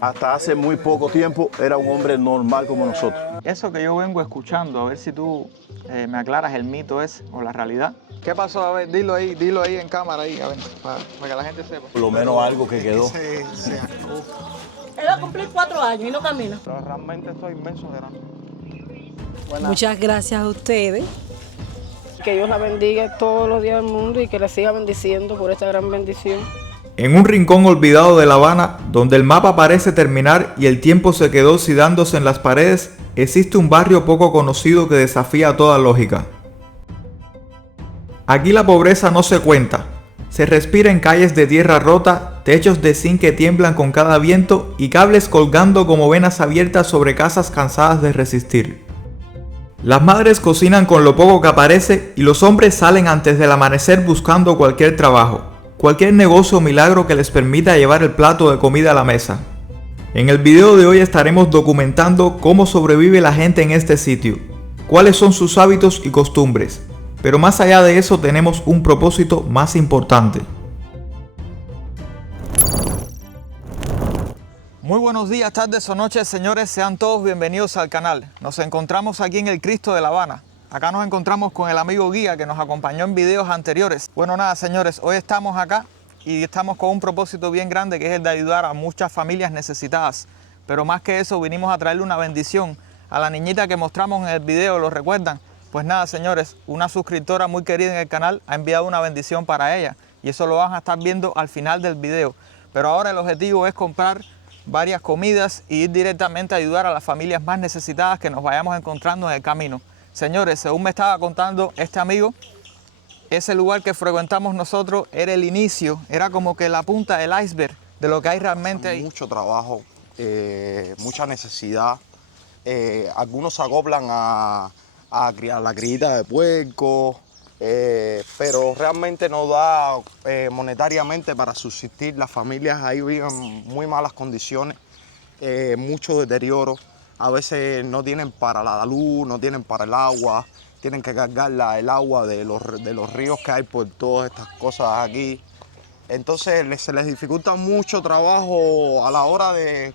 Hasta hace muy poco tiempo era un hombre normal como nosotros. Eso que yo vengo escuchando, a ver si tú me aclaras el mito es o la realidad. ¿Qué pasó? A ver, dilo ahí en cámara, ahí, a ver, para que la gente sepa. Por lo menos algo que quedó. Se acabó. Él va a cumplir 4 años y no camina. Pero realmente estoy inmenso de grande. Muchas gracias a ustedes. Que Dios la bendiga todos los días del mundo y que la siga bendiciendo por esta gran bendición. En un rincón olvidado de La Habana, donde el mapa parece terminar y el tiempo se quedó oxidándose en las paredes, existe un barrio poco conocido que desafía toda lógica. Aquí la pobreza no se cuenta. Se respira en calles de tierra rota, techos de zinc que tiemblan con cada viento y cables colgando como venas abiertas sobre casas cansadas de resistir. Las madres cocinan con lo poco que aparece y los hombres salen antes del amanecer buscando cualquier trabajo, cualquier negocio o milagro que les permita llevar el plato de comida a la mesa. En el video de hoy estaremos documentando cómo sobrevive la gente en este sitio, cuáles son sus hábitos y costumbres, pero más allá de eso tenemos un propósito más importante. Muy buenos días, tardes o noches, señores, sean todos bienvenidos al canal. Nos encontramos aquí en el Cristo de La Habana. Acá nos encontramos con el amigo guía que nos acompañó en videos anteriores. Bueno, nada, señores, hoy estamos acá y estamos con un propósito bien grande que es el de ayudar a muchas familias necesitadas. Pero más que eso, vinimos a traerle una bendición a la niñita que mostramos en el video, ¿lo recuerdan? Pues nada, señores, una suscriptora muy querida en el canal ha enviado una bendición para ella y eso lo van a estar viendo al final del video. Pero ahora el objetivo es comprar varias comidas y ir directamente a ayudar a las familias más necesitadas que nos vayamos encontrando en el camino. Señores, según me estaba contando este amigo, ese lugar que frecuentamos nosotros era el inicio, era como que la punta del iceberg de lo que hay realmente ahí. Mucho trabajo, mucha necesidad. Algunos se acoplan a criar la criita de puerco, pero realmente no da monetariamente para subsistir. Las familias ahí viven en muy malas condiciones, mucho deterioro. A veces no tienen para la luz, no tienen para el agua, tienen que cargar el agua de los ríos que hay por todas estas cosas aquí. Entonces se les dificulta mucho trabajo a la hora de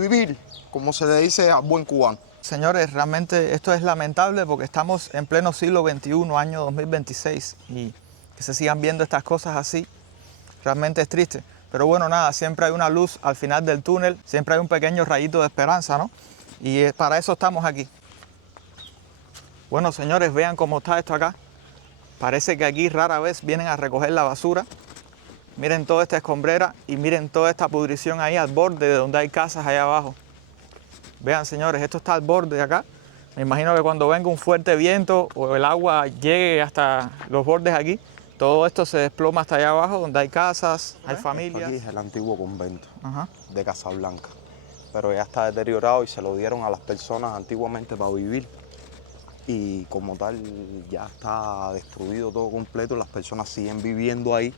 vivir, como se le dice a buen cubano. Señores, realmente esto es lamentable porque estamos en pleno siglo XXI, año 2026, y que se sigan viendo estas cosas así, realmente es triste. Pero bueno, nada, siempre hay una luz al final del túnel, siempre hay un pequeño rayito de esperanza, ¿no? Y para eso estamos aquí. Bueno, señores, vean cómo está esto acá. Parece que aquí rara vez vienen a recoger la basura. Miren toda esta escombrera y miren toda esta pudrición ahí al borde de donde hay casas allá abajo. Vean, señores, esto está al borde de acá. Me imagino que cuando venga un fuerte viento o el agua llegue hasta los bordes aquí, todo esto se desploma hasta allá abajo donde hay casas, hay familias. Esto aquí es el antiguo convento de Casablanca, pero ya está deteriorado y se lo dieron a las personas antiguamente para vivir. Y como tal ya está destruido todo completo, las personas siguen viviendo ahí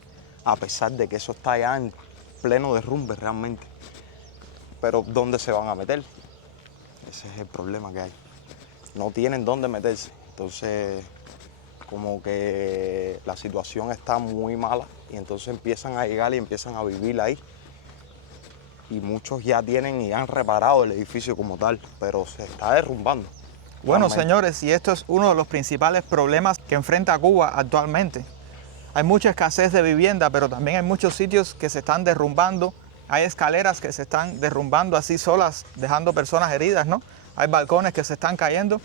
a pesar de que eso está ya en pleno derrumbe realmente. Pero ¿dónde se van a meter? Ese es el problema que hay. No tienen dónde meterse. Entonces, como que la situación está muy mala y entonces empiezan a llegar y empiezan a vivir ahí. Y muchos ya tienen y han reparado el edificio como tal, pero se está derrumbando. Bueno, señores, y esto es uno de los principales problemas que enfrenta Cuba actualmente. Hay mucha escasez de vivienda, pero también hay muchos sitios que se están derrumbando. Hay escaleras que se están derrumbando así solas, dejando personas heridas, ¿no? Hay balcones que se están cayendo.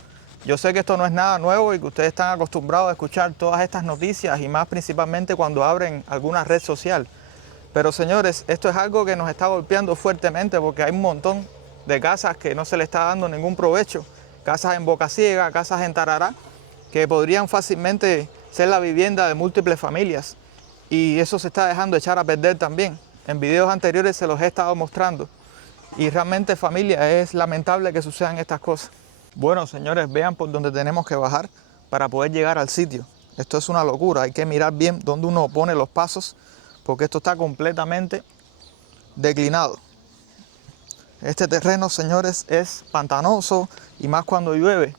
Yo sé que esto no es nada nuevo y que ustedes están acostumbrados a escuchar todas estas noticias y más principalmente cuando abren alguna red social. Pero señores, esto es algo que nos está golpeando fuertemente porque hay un montón de casas que no se le está dando ningún provecho. Casas en Boca Ciega, casas en Tarará, que podrían fácilmente ser la vivienda de múltiples familias. Y eso se está dejando echar a perder también. En videos anteriores se los he estado mostrando. Y realmente, familia, es lamentable que sucedan estas cosas. Bueno, señores, vean por dónde tenemos que bajar para poder llegar al sitio. Esto es una locura. Hay que mirar bien dónde uno pone los pasos porque esto está completamente declinado. Este terreno, señores, es pantanoso y más cuando llueve.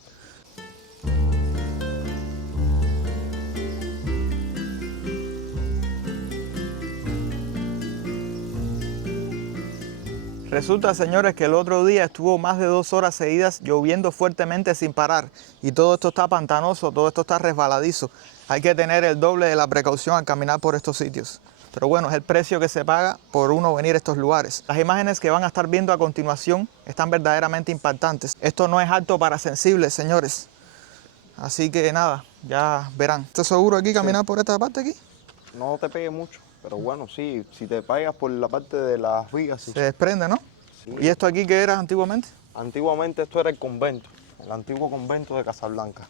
Resulta, señores, que el otro día estuvo más de 2 horas seguidas lloviendo fuertemente sin parar. Y todo esto está pantanoso, todo esto está resbaladizo. Hay que tener el doble de la precaución al caminar por estos sitios. Pero bueno, es el precio que se paga por uno venir a estos lugares. Las imágenes que van a estar viendo a continuación están verdaderamente impactantes. Esto no es apto para sensibles, señores. Así que nada, ya verán. ¿Estás seguro aquí caminar por esta parte aquí? No te pegue mucho, pero bueno, sí, si te pegas por la parte de las vigas. Sí. Se desprende, ¿no? Sí. ¿Y esto aquí qué era antiguamente? Antiguamente esto era el convento, el antiguo convento de Casablanca.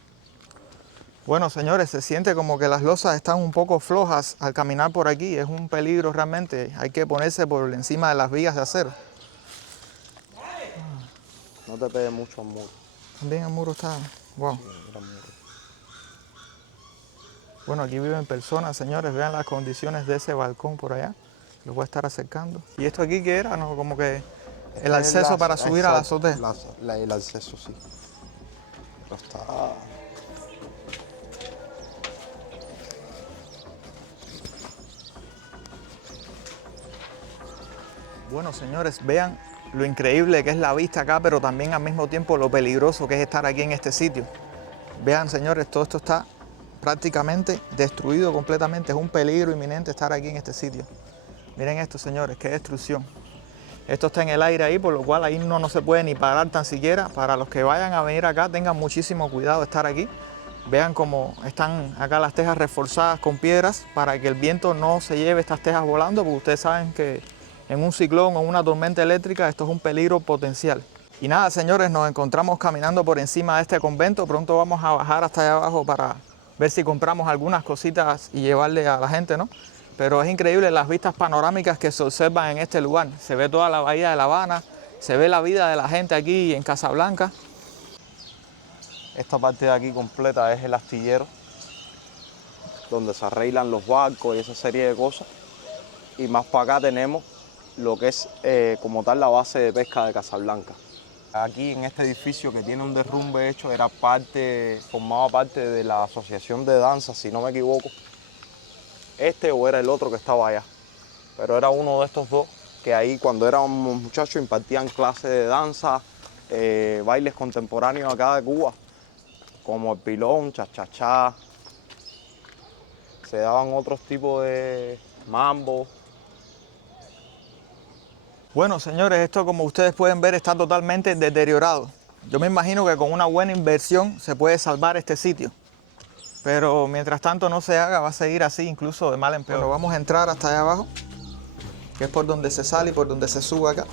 Bueno, señores, se siente como que las losas están un poco flojas al caminar por aquí. Es un peligro realmente. Hay que ponerse por encima de las vigas de acero. No te pegues mucho al muro. También el muro está... Wow. Sí, mira el muro. Bueno, aquí viven personas, señores. Vean las condiciones de ese balcón por allá. Los voy a estar acercando. ¿Y esto aquí qué era? No, como que el acceso para subir a la azotea. El acceso, sí. Pero está... Bueno, señores, vean lo increíble que es la vista acá, pero también al mismo tiempo lo peligroso que es estar aquí en este sitio. Vean, señores, todo esto está prácticamente destruido completamente. Es un peligro inminente estar aquí en este sitio. Miren esto, señores, qué destrucción. Esto está en el aire ahí, por lo cual ahí no se puede ni parar tan siquiera. Para los que vayan a venir acá, tengan muchísimo cuidado de estar aquí. Vean cómo están acá las tejas reforzadas con piedras para que el viento no se lleve estas tejas volando, porque ustedes saben que en un ciclón o una tormenta eléctrica esto es un peligro potencial. Y nada, señores, nos encontramos caminando por encima de este convento. Pronto vamos a bajar hasta allá abajo para ver si compramos algunas cositas y llevarle a la gente, ¿no? Pero es increíble las vistas panorámicas que se observan en este lugar. Se ve toda la bahía de La Habana, se ve la vida de la gente aquí en Casablanca. Esta parte de aquí completa es el astillero, donde se arreglan los barcos y esa serie de cosas. Y más para acá tenemos lo que es como tal la base de pesca de Casablanca. Aquí en este edificio que tiene un derrumbe hecho formaba parte de la asociación de danza, si no me equivoco. Este o era el otro que estaba allá, pero era uno de estos dos que ahí cuando éramos muchachos impartían clases de danza, bailes contemporáneos acá de Cuba, como el pilón, cha-cha-cha. Se daban otros tipos de mambo. Bueno, señores, esto como ustedes pueden ver está totalmente deteriorado. Yo me imagino que con una buena inversión se puede salvar este sitio. Pero mientras tanto no se haga, va a seguir así, incluso de mal en peor. Bueno, vamos a entrar hasta allá abajo, que es por donde se sale y por donde se sube acá.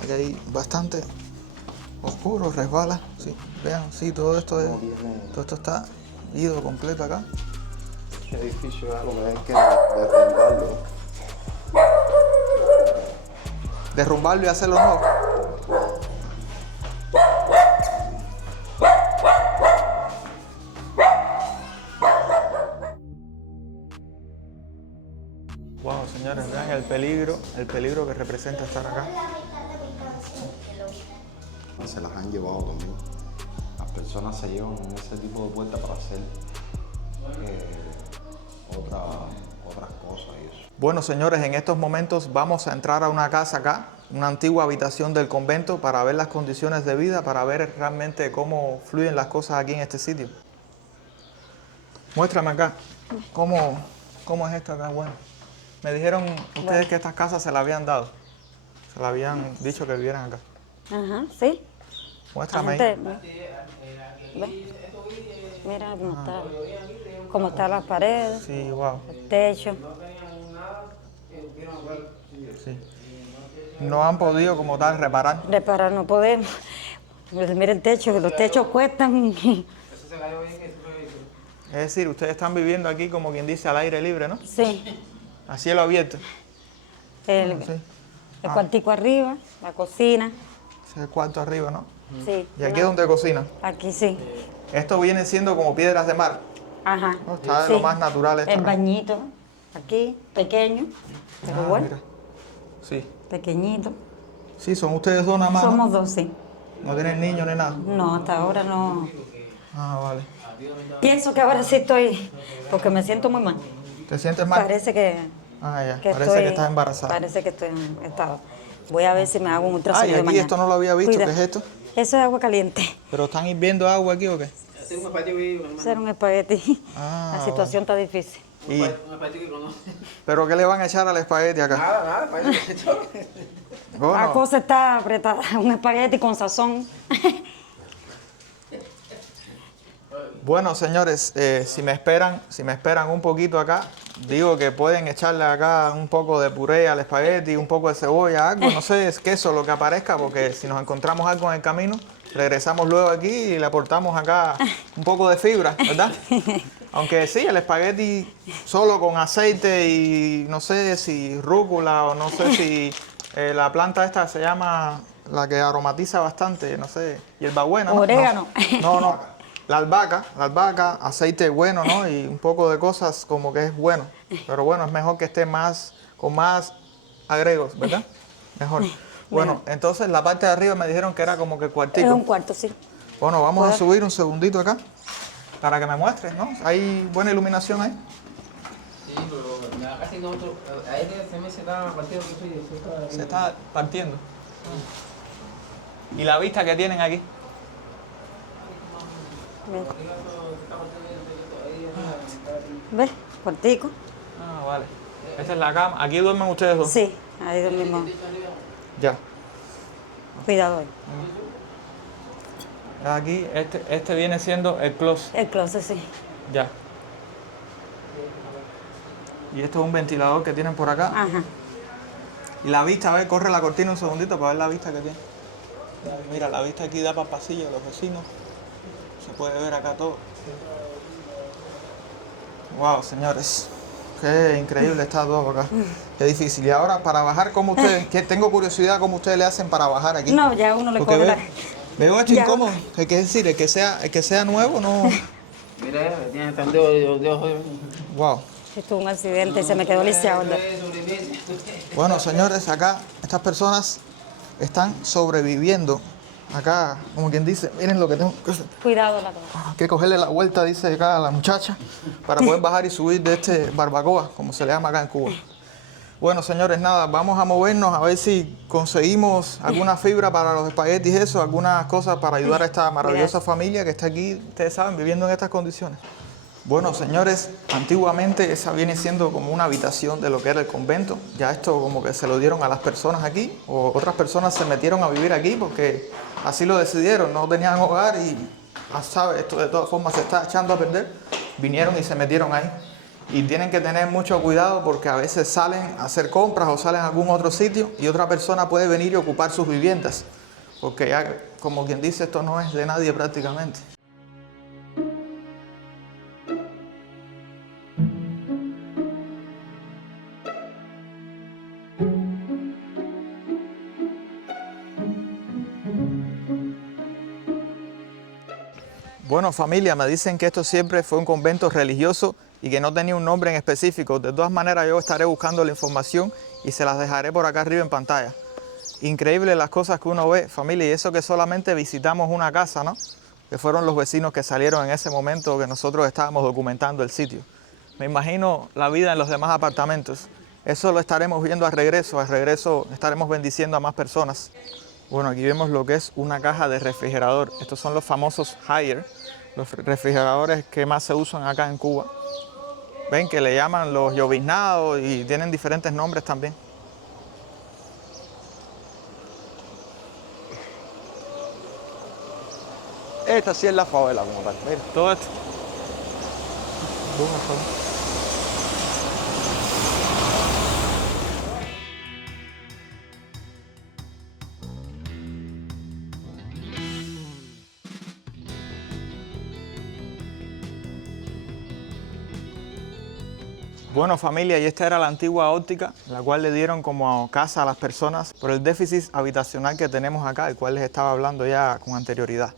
Aquí hay bastante oscuro, resbala. Sí, vean, sí, todo esto está ido completo acá. Este edificio es lo que hay que derrumbarlo. Derrumbarlo y hacerlo nuevo. Wow, señores, vean el peligro que representa estar acá. Se las han llevado también. Las personas se llevan ese tipo de puertas para hacer otras cosas y eso. Bueno, señores, en estos momentos vamos a entrar a una casa acá, una antigua habitación del convento, para ver las condiciones de vida, para ver realmente cómo fluyen las cosas aquí en este sitio. Muéstrame acá, cómo es esto acá. Bueno, me dijeron ustedes que estas casas se las habían dado, se las habían dicho que vivieran acá. Ajá, sí. Muéstrame ahí. ¿Ve? Mira cómo están las paredes, Sí, wow. el techo. Sí. No han podido como tal reparar. Reparar no podemos. Mira el techo, que los techos cuestan. Es decir, ustedes están viviendo aquí como quien dice al aire libre, ¿no? Sí. A cielo abierto. El Sí. cuartico arriba, la cocina. Ese es el cuarto arriba, ¿no? Sí. ¿Y aquí es donde cocina? Aquí sí. Esto viene siendo como piedras de mar. Ajá. No, está de Sí. lo más natural esto, El ¿no? bañito, aquí, pequeño, pero bueno, Mira. Sí. pequeñito. Sí, son ustedes dos nada más, ¿no? Somos dos, sí. No tienen niños ni nada. No, hasta ahora no. Ah, vale. Pienso que ahora sí estoy, porque me siento muy mal. ¿Te sientes mal? Parece que, Ah, ya. que Parece que estás embarazada. Parece que estoy en estado. Voy a ver si me hago un Ay, ultrasonido aquí mañana. esto no lo había visto. Cuida. ¿Qué es esto? Eso es agua caliente. ¿Pero están hirviendo agua aquí o qué? Hacer un espagueti. Ah, La situación está difícil. Y- ¿Pero qué le van a echar al espagueti acá? Nada, La Bueno, cosa está apretada. Un espagueti con sazón. bueno, señores, si me esperan un poquito acá, digo que pueden echarle acá un poco de puré al espagueti, un poco de cebolla, algo, no sé, es queso, lo que aparezca, porque si nos encontramos algo en el camino, regresamos luego aquí y le aportamos acá un poco de fibra, ¿verdad? Aunque sí, el espagueti solo con aceite y no sé si rúcula o no sé si la planta esta se llama, la que aromatiza bastante, no sé, hierbabuena, ¿no? Orégano. No. La albahaca, aceite bueno, ¿no? Y un poco de cosas como que es bueno. Pero bueno, es mejor que esté con más agregos, ¿verdad? Mejor. Bueno, entonces la parte de arriba me dijeron que era como que Es cuartico. un cuarto, sí. Bueno, vamos a subir un segundito acá para que me muestres, ¿no? ¿Hay buena iluminación ahí? Sí, pero ya casi nosotros, ahí se está partiendo. Se está partiendo. ¿Y la vista que tienen aquí? ¿Ves? Cuartico. Ah, vale. Esta es la cama. ¿Aquí duermen ustedes dos? Sí, ahí dormimos. Ya. Cuidado ahí. Aquí, este viene siendo el closet. El closet, sí. Ya. Y esto es un ventilador que tienen por acá. Ajá. Y la vista, a ver, corre la cortina un segundito para ver la vista que tiene. Mira, la vista aquí da para el pasillo de los vecinos. Se puede ver acá todo. Wow, señores. Qué increíble está todo acá. Qué difícil. Y ahora, para bajar, ¿cómo ustedes? Que tengo curiosidad, ¿cómo ustedes le hacen para bajar aquí? No, ya uno le Porque coge veo esto Ya. incómodo. Es decir, el que sea nuevo, no. Mira, tiene tendido de ojo. Wow. Esto es un accidente y se me quedó lisiado. Bueno, señores, acá estas personas están sobreviviendo. Acá, como quien dice, miren lo que tengo Cuidado la cosa. que cogerle la vuelta, dice acá la muchacha, para poder bajar y subir de este barbacoa, como se le llama acá en Cuba. Bueno, señores, nada, vamos a movernos a ver si conseguimos alguna fibra para los espaguetis, eso, algunas cosas para ayudar a esta maravillosa familia que está aquí, ustedes saben, viviendo en estas condiciones. Bueno, señores, antiguamente esa viene siendo como una habitación de lo que era el convento. Ya esto como que se lo dieron a las personas aquí, o otras personas se metieron a vivir aquí porque así lo decidieron, no tenían hogar y, ¿sabes? Esto de todas formas se está echando a perder. Vinieron y se metieron ahí. Y tienen que tener mucho cuidado porque a veces salen a hacer compras o salen a algún otro sitio y otra persona puede venir y ocupar sus viviendas. Porque ya, como quien dice, esto no es de nadie prácticamente. Bueno, familia, me dicen que esto siempre fue un convento religioso y que no tenía un nombre en específico. De todas maneras, yo estaré buscando la información y se las dejaré por acá arriba en pantalla. Increíble las cosas que uno ve, familia, y eso que solamente visitamos una casa, ¿no? Que fueron los vecinos que salieron en ese momento que nosotros estábamos documentando el sitio. Me imagino la vida en los demás apartamentos. Eso lo estaremos viendo al regreso estaremos bendiciendo a más personas. Bueno, aquí vemos lo que es una caja de refrigerador. Estos son los famosos Haier, los refrigeradores que más se usan acá en Cuba. Ven que le llaman los lloviznados y tienen diferentes nombres también. Esta sí es la favela como tal. Mira. Todo esto. Bueno, familia, y esta era la antigua óptica, la cual le dieron como casa a las personas por el déficit habitacional que tenemos acá, el cual les estaba hablando ya con anterioridad.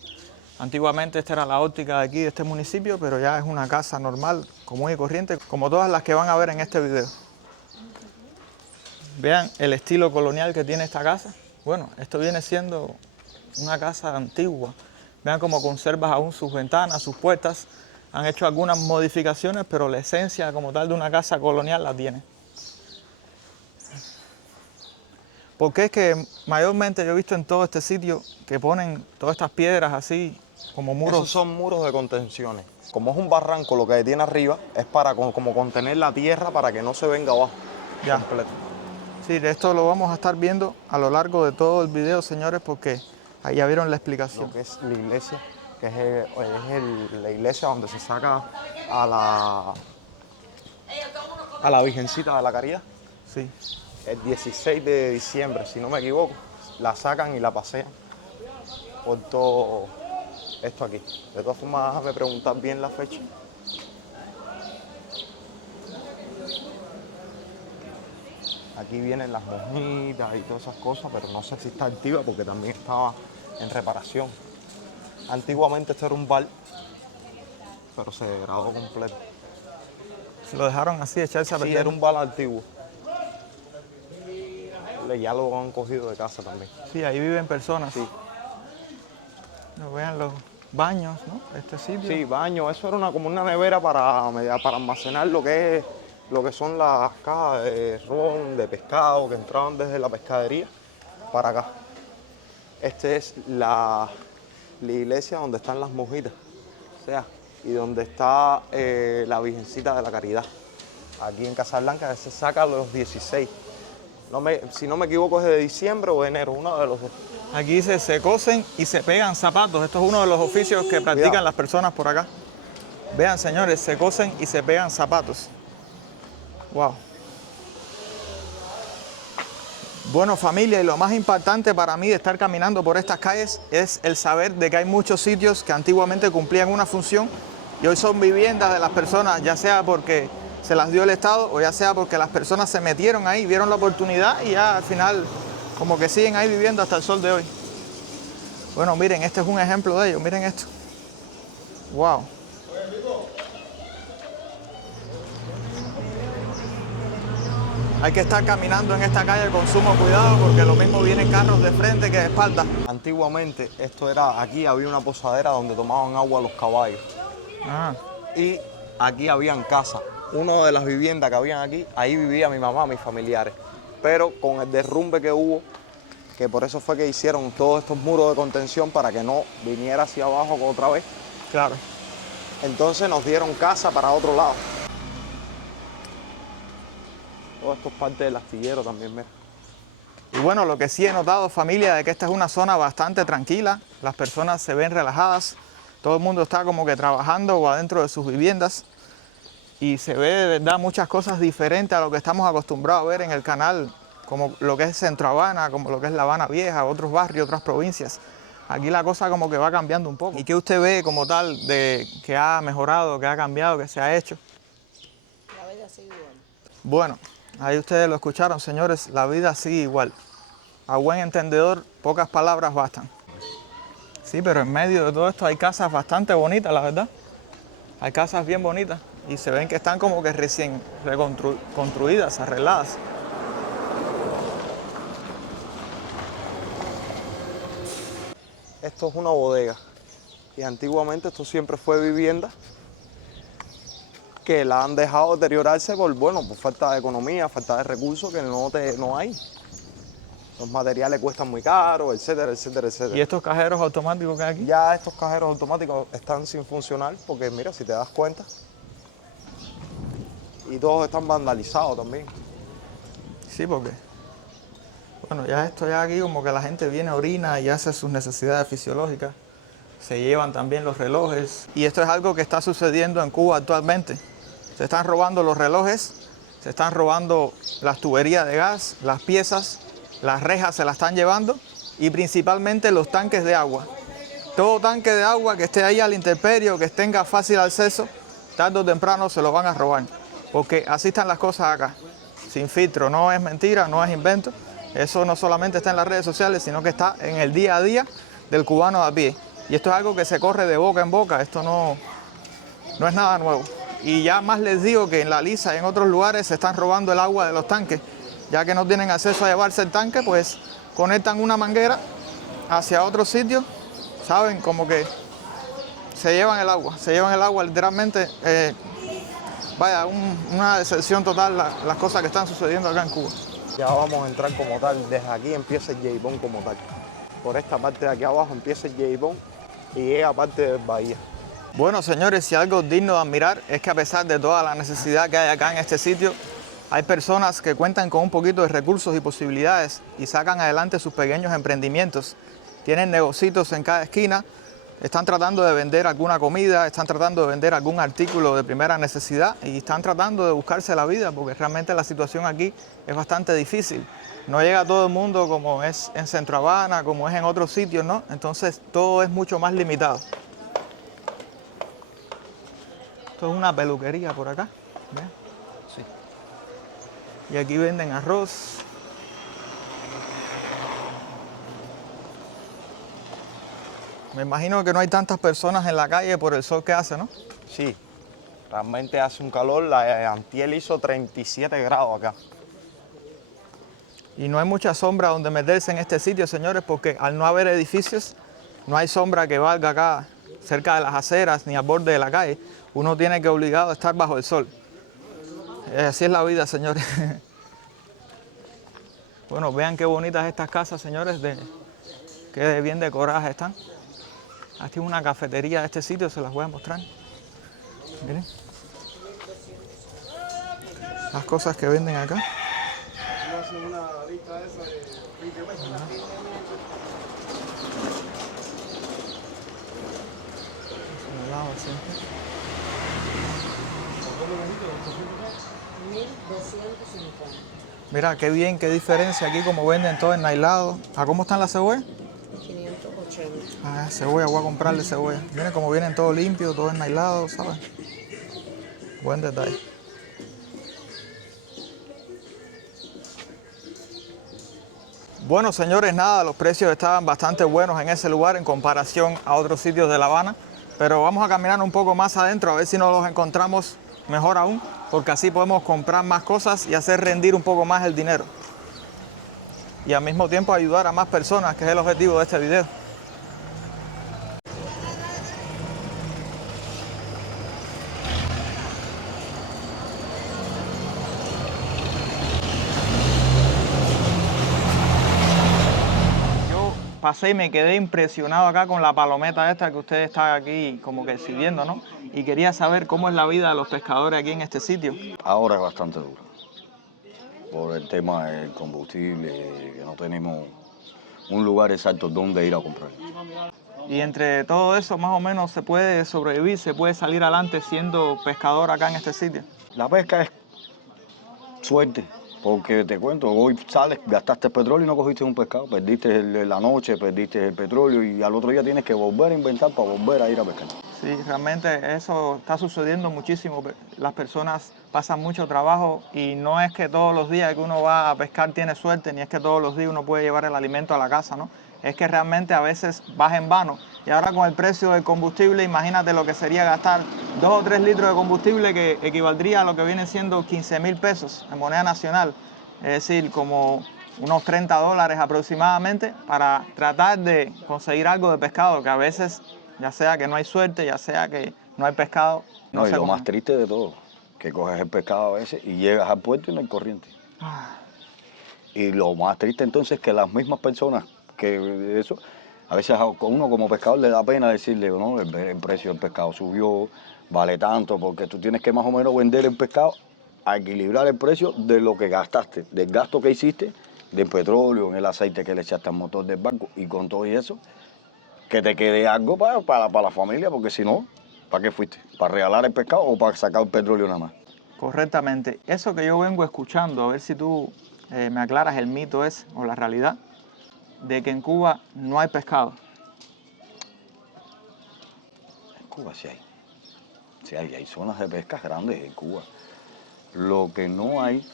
Antiguamente esta era la óptica de aquí, de este municipio, pero ya es una casa normal, común y corriente, como todas las que van a ver en este video. Vean el estilo colonial que tiene esta casa. Bueno, esto viene siendo una casa antigua. Vean cómo conserva aún sus ventanas, sus puertas. Han hecho algunas modificaciones, pero la esencia como tal de una casa colonial la tiene. Porque es que mayormente yo he visto en todo este sitio que ponen todas estas piedras así como muros. Esos son muros de contenciones. Como es un barranco, lo que tiene arriba es para como contener la tierra para que no se venga abajo. Ya. Completo. Sí, de esto lo vamos a estar viendo a lo largo de todo el video, señores, porque ahí ya vieron la explicación. Lo que es la iglesia, que es la iglesia donde se saca a la Virgencita de la Caridad. Sí. El 16 de diciembre, si no me equivoco, la sacan y la pasean por todo esto aquí. De todas formas, déjame preguntar bien la fecha. Aquí vienen las mojitas y todas esas cosas, pero no sé si está activa porque también estaba en reparación. Antiguamente esto era un bar, pero se degradó completo. Se lo dejaron así, echarse a Sí, perder. era un bar antiguo. Ya lo han cogido de casa también. Sí, ahí viven personas. Sí. No vean los baños, ¿no? Este sitio. Sí, baño. Eso era como una nevera para almacenar lo que son las cajas de ron, de pescado, que entraban desde la pescadería para acá. Esta es la iglesia donde están las monjitas, o sea, y donde está la Virgencita de la Caridad. Aquí en Casablanca se saca los 16. Si no me equivoco es de diciembre o de enero, uno de los dos. Aquí dice, se cosen y se pegan zapatos. Esto es uno de los oficios que practican Cuidado. las personas por acá. Vean, señores, se cosen y se pegan zapatos. Wow. Bueno, familia, y lo más impactante para mí de estar caminando por estas calles es el saber de que hay muchos sitios que antiguamente cumplían una función y hoy son viviendas de las personas, ya sea porque se las dio el Estado o ya sea porque las personas se metieron ahí, vieron la oportunidad y ya al final como que siguen ahí viviendo hasta el sol de hoy. Bueno, miren, este es un ejemplo de ello, miren esto. Wow. Hay que estar caminando en esta calle con sumo cuidado porque lo mismo vienen carros de frente que de espalda. Antiguamente aquí había una posadera donde tomaban agua los caballos. Ah, Y aquí habían casas. Una de las viviendas que habían aquí, ahí vivía mi mamá, mis familiares. Pero con el derrumbe que hubo, que por eso fue que hicieron todos estos muros de contención para que no viniera hacia abajo otra vez. claro. Entonces nos dieron casa para otro lado. Todo esto es parte del astillero también, mira. Y bueno, lo que sí he notado, familia, de que esta es una zona bastante tranquila. Las personas se ven relajadas. Todo el mundo está como que trabajando o adentro de sus viviendas. Y se ve de verdad muchas cosas diferentes a lo que estamos acostumbrados a ver en el canal, como lo que es Centro Habana, como lo que es La Habana Vieja, otros barrios, otras provincias. Aquí la cosa como que va cambiando un poco. ¿Y qué usted ve como tal de que ha mejorado, que ha cambiado, que se ha hecho? La vida sigue igual. Bueno, ahí ustedes lo escucharon, señores, la vida sigue igual. A buen entendedor, pocas palabras bastan. Sí, pero en medio de todo esto hay casas bastante bonitas, la verdad. Hay casas bien bonitas y se ven que están como que recién construidas, arregladas. Esto es una bodega y antiguamente esto siempre fue vivienda que la han dejado deteriorarse por falta de economía, falta de recursos que no hay. Los materiales cuestan muy caros, etcétera, etcétera, etcétera. ¿Y estos cajeros automáticos que hay aquí? Ya estos cajeros automáticos están sin funcionar porque mira, si te das cuenta, y todos están vandalizados también. Sí, porque bueno, ya esto ya aquí como que la gente viene, orina y hace sus necesidades fisiológicas. Se llevan también los relojes. Y esto es algo que está sucediendo en Cuba actualmente. Se están robando los relojes, se están robando las tuberías de gas, las piezas, las rejas se las están llevando y principalmente los tanques de agua. Todo tanque de agua que esté ahí a la intemperie o que tenga fácil acceso, tarde o temprano se lo van a robar. Porque así están las cosas acá, sin filtro, no es mentira, no es invento. Eso no solamente está en las redes sociales, sino que está en el día a día del cubano a pie. Y esto es algo que se corre de boca en boca, esto no es nada nuevo. Y ya más les digo que en La Lisa y en otros lugares se están robando el agua de los tanques. Ya que no tienen acceso a llevarse el tanque, pues conectan una manguera hacia otro sitio, ¿saben? Como que se llevan el agua literalmente. Vaya, una decepción total las cosas que están sucediendo acá en Cuba. Ya vamos a entrar como tal. Desde aquí empieza el Yeibón como tal. Por esta parte de aquí abajo empieza el Yeibón y llega a parte del bahía. Bueno, señores, si algo digno de admirar es que a pesar de toda la necesidad que hay acá en este sitio, hay personas que cuentan con un poquito de recursos y posibilidades y sacan adelante sus pequeños emprendimientos. Tienen negocios en cada esquina, están tratando de vender alguna comida, están tratando de vender algún artículo de primera necesidad y están tratando de buscarse la vida porque realmente la situación aquí es bastante difícil. No llega todo el mundo como es en Centro Habana, como es en otros sitios, ¿no? Entonces todo es mucho más limitado. Esto es una peluquería por acá. ¿Ven? Sí. Y aquí venden arroz. Me imagino que no hay tantas personas en la calle por el sol que hace, ¿no? Sí, realmente hace un calor. Antier hizo 37 grados acá. Y no hay mucha sombra donde meterse en este sitio, señores, porque al no haber edificios, no hay sombra que valga acá cerca de las aceras ni al borde de la calle. Uno tiene que obligado a estar bajo el sol. Así es la vida, señores. Bueno, vean qué bonitas estas casas, señores, qué bien decoradas están. Aquí hay una cafetería de este sitio, se las voy a mostrar. Miren. Las cosas que venden acá. Mira, qué bien, qué diferencia aquí como venden todo ennailado. ¿A cómo están las cebollas? 580. Ah, cebolla, voy a comprarle cebolla. Miren cómo vienen todo limpio, todo ennailado, ¿sabes? Buen detalle. Bueno, señores, nada, los precios estaban bastante buenos en ese lugar en comparación a otros sitios de La Habana, pero vamos a caminar un poco más adentro a ver si nos los encontramos mejor aún, porque así podemos comprar más cosas y hacer rendir un poco más el dinero. Y al mismo tiempo ayudar a más personas, que es el objetivo de este video. Pasé y me quedé impresionado acá con la palometa esta que usted está aquí como que sirviendo, ¿no? Y quería saber cómo es la vida de los pescadores aquí en este sitio. Ahora es bastante dura, por el tema del combustible, que no tenemos un lugar exacto donde ir a comprar. Y entre todo eso, más o menos, se puede sobrevivir, se puede salir adelante siendo pescador acá en este sitio. La pesca es suerte. Porque te cuento, hoy sales, gastaste el petróleo y no cogiste un pescado, perdiste la noche, perdiste el petróleo y al otro día tienes que volver a inventar para volver a ir a pescar. Sí, realmente eso está sucediendo muchísimo. Las personas pasan mucho trabajo y no es que todos los días que uno va a pescar tiene suerte, ni es que todos los días uno puede llevar el alimento a la casa, ¿no? Es que realmente a veces vas en vano. Y ahora con el precio del combustible, imagínate lo que sería gastar 2 o 3 litros de combustible que equivaldría a lo que viene siendo 15,000 pesos en moneda nacional. Es decir, como unos $30 aproximadamente para tratar de conseguir algo de pescado, que a veces, ya sea que no hay suerte, ya sea que no hay pescado, no se y lo come. más triste de todo, que coges el pescado a veces y llegas al puerto y no hay corriente. Y lo más triste entonces es que las mismas personas que eso, a veces a uno como pescador le da pena decirle, no, el precio del pescado subió, vale tanto, porque tú tienes que más o menos vender el pescado a equilibrar el precio de lo que gastaste, del gasto que hiciste, del petróleo, en el aceite que le echaste al motor del barco y con todo eso, que te quede algo para la familia, porque si no, ¿para qué fuiste? ¿Para regalar el pescado o para sacar el petróleo nada más? Correctamente. Eso que yo vengo escuchando, a ver si tú me aclaras el mito es o la realidad, de que en Cuba no hay pescado. En Cuba sí hay. Sí hay zonas de pesca grandes en Cuba. Lo que no hay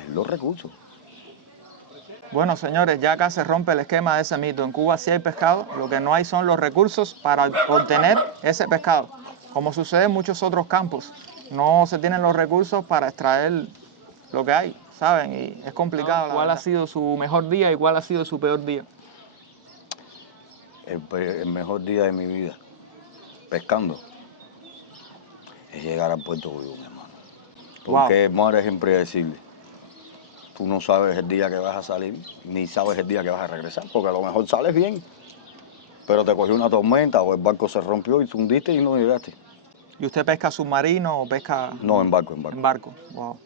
es los recursos. Bueno, señores, ya acá se rompe el esquema de ese mito. En Cuba sí hay pescado, lo que no hay son los recursos para obtener ese pescado. Como sucede en muchos otros campos, no se tienen los recursos para extraer lo que hay, ¿saben? Y es complicado. ¿Cuál ha sido su mejor día y cuál ha sido su peor día? El mejor día de mi vida, pescando, es llegar al Puerto William, hermano. Porque el mar es impredecible. tú no sabes el día que vas a salir, ni sabes el día que vas a regresar, porque a lo mejor sales bien, pero te cogió una tormenta o el barco se rompió y te hundiste y no llegaste. ¿Y usted pesca submarino o pesca...? No, en barco, en barco. En barco, wow.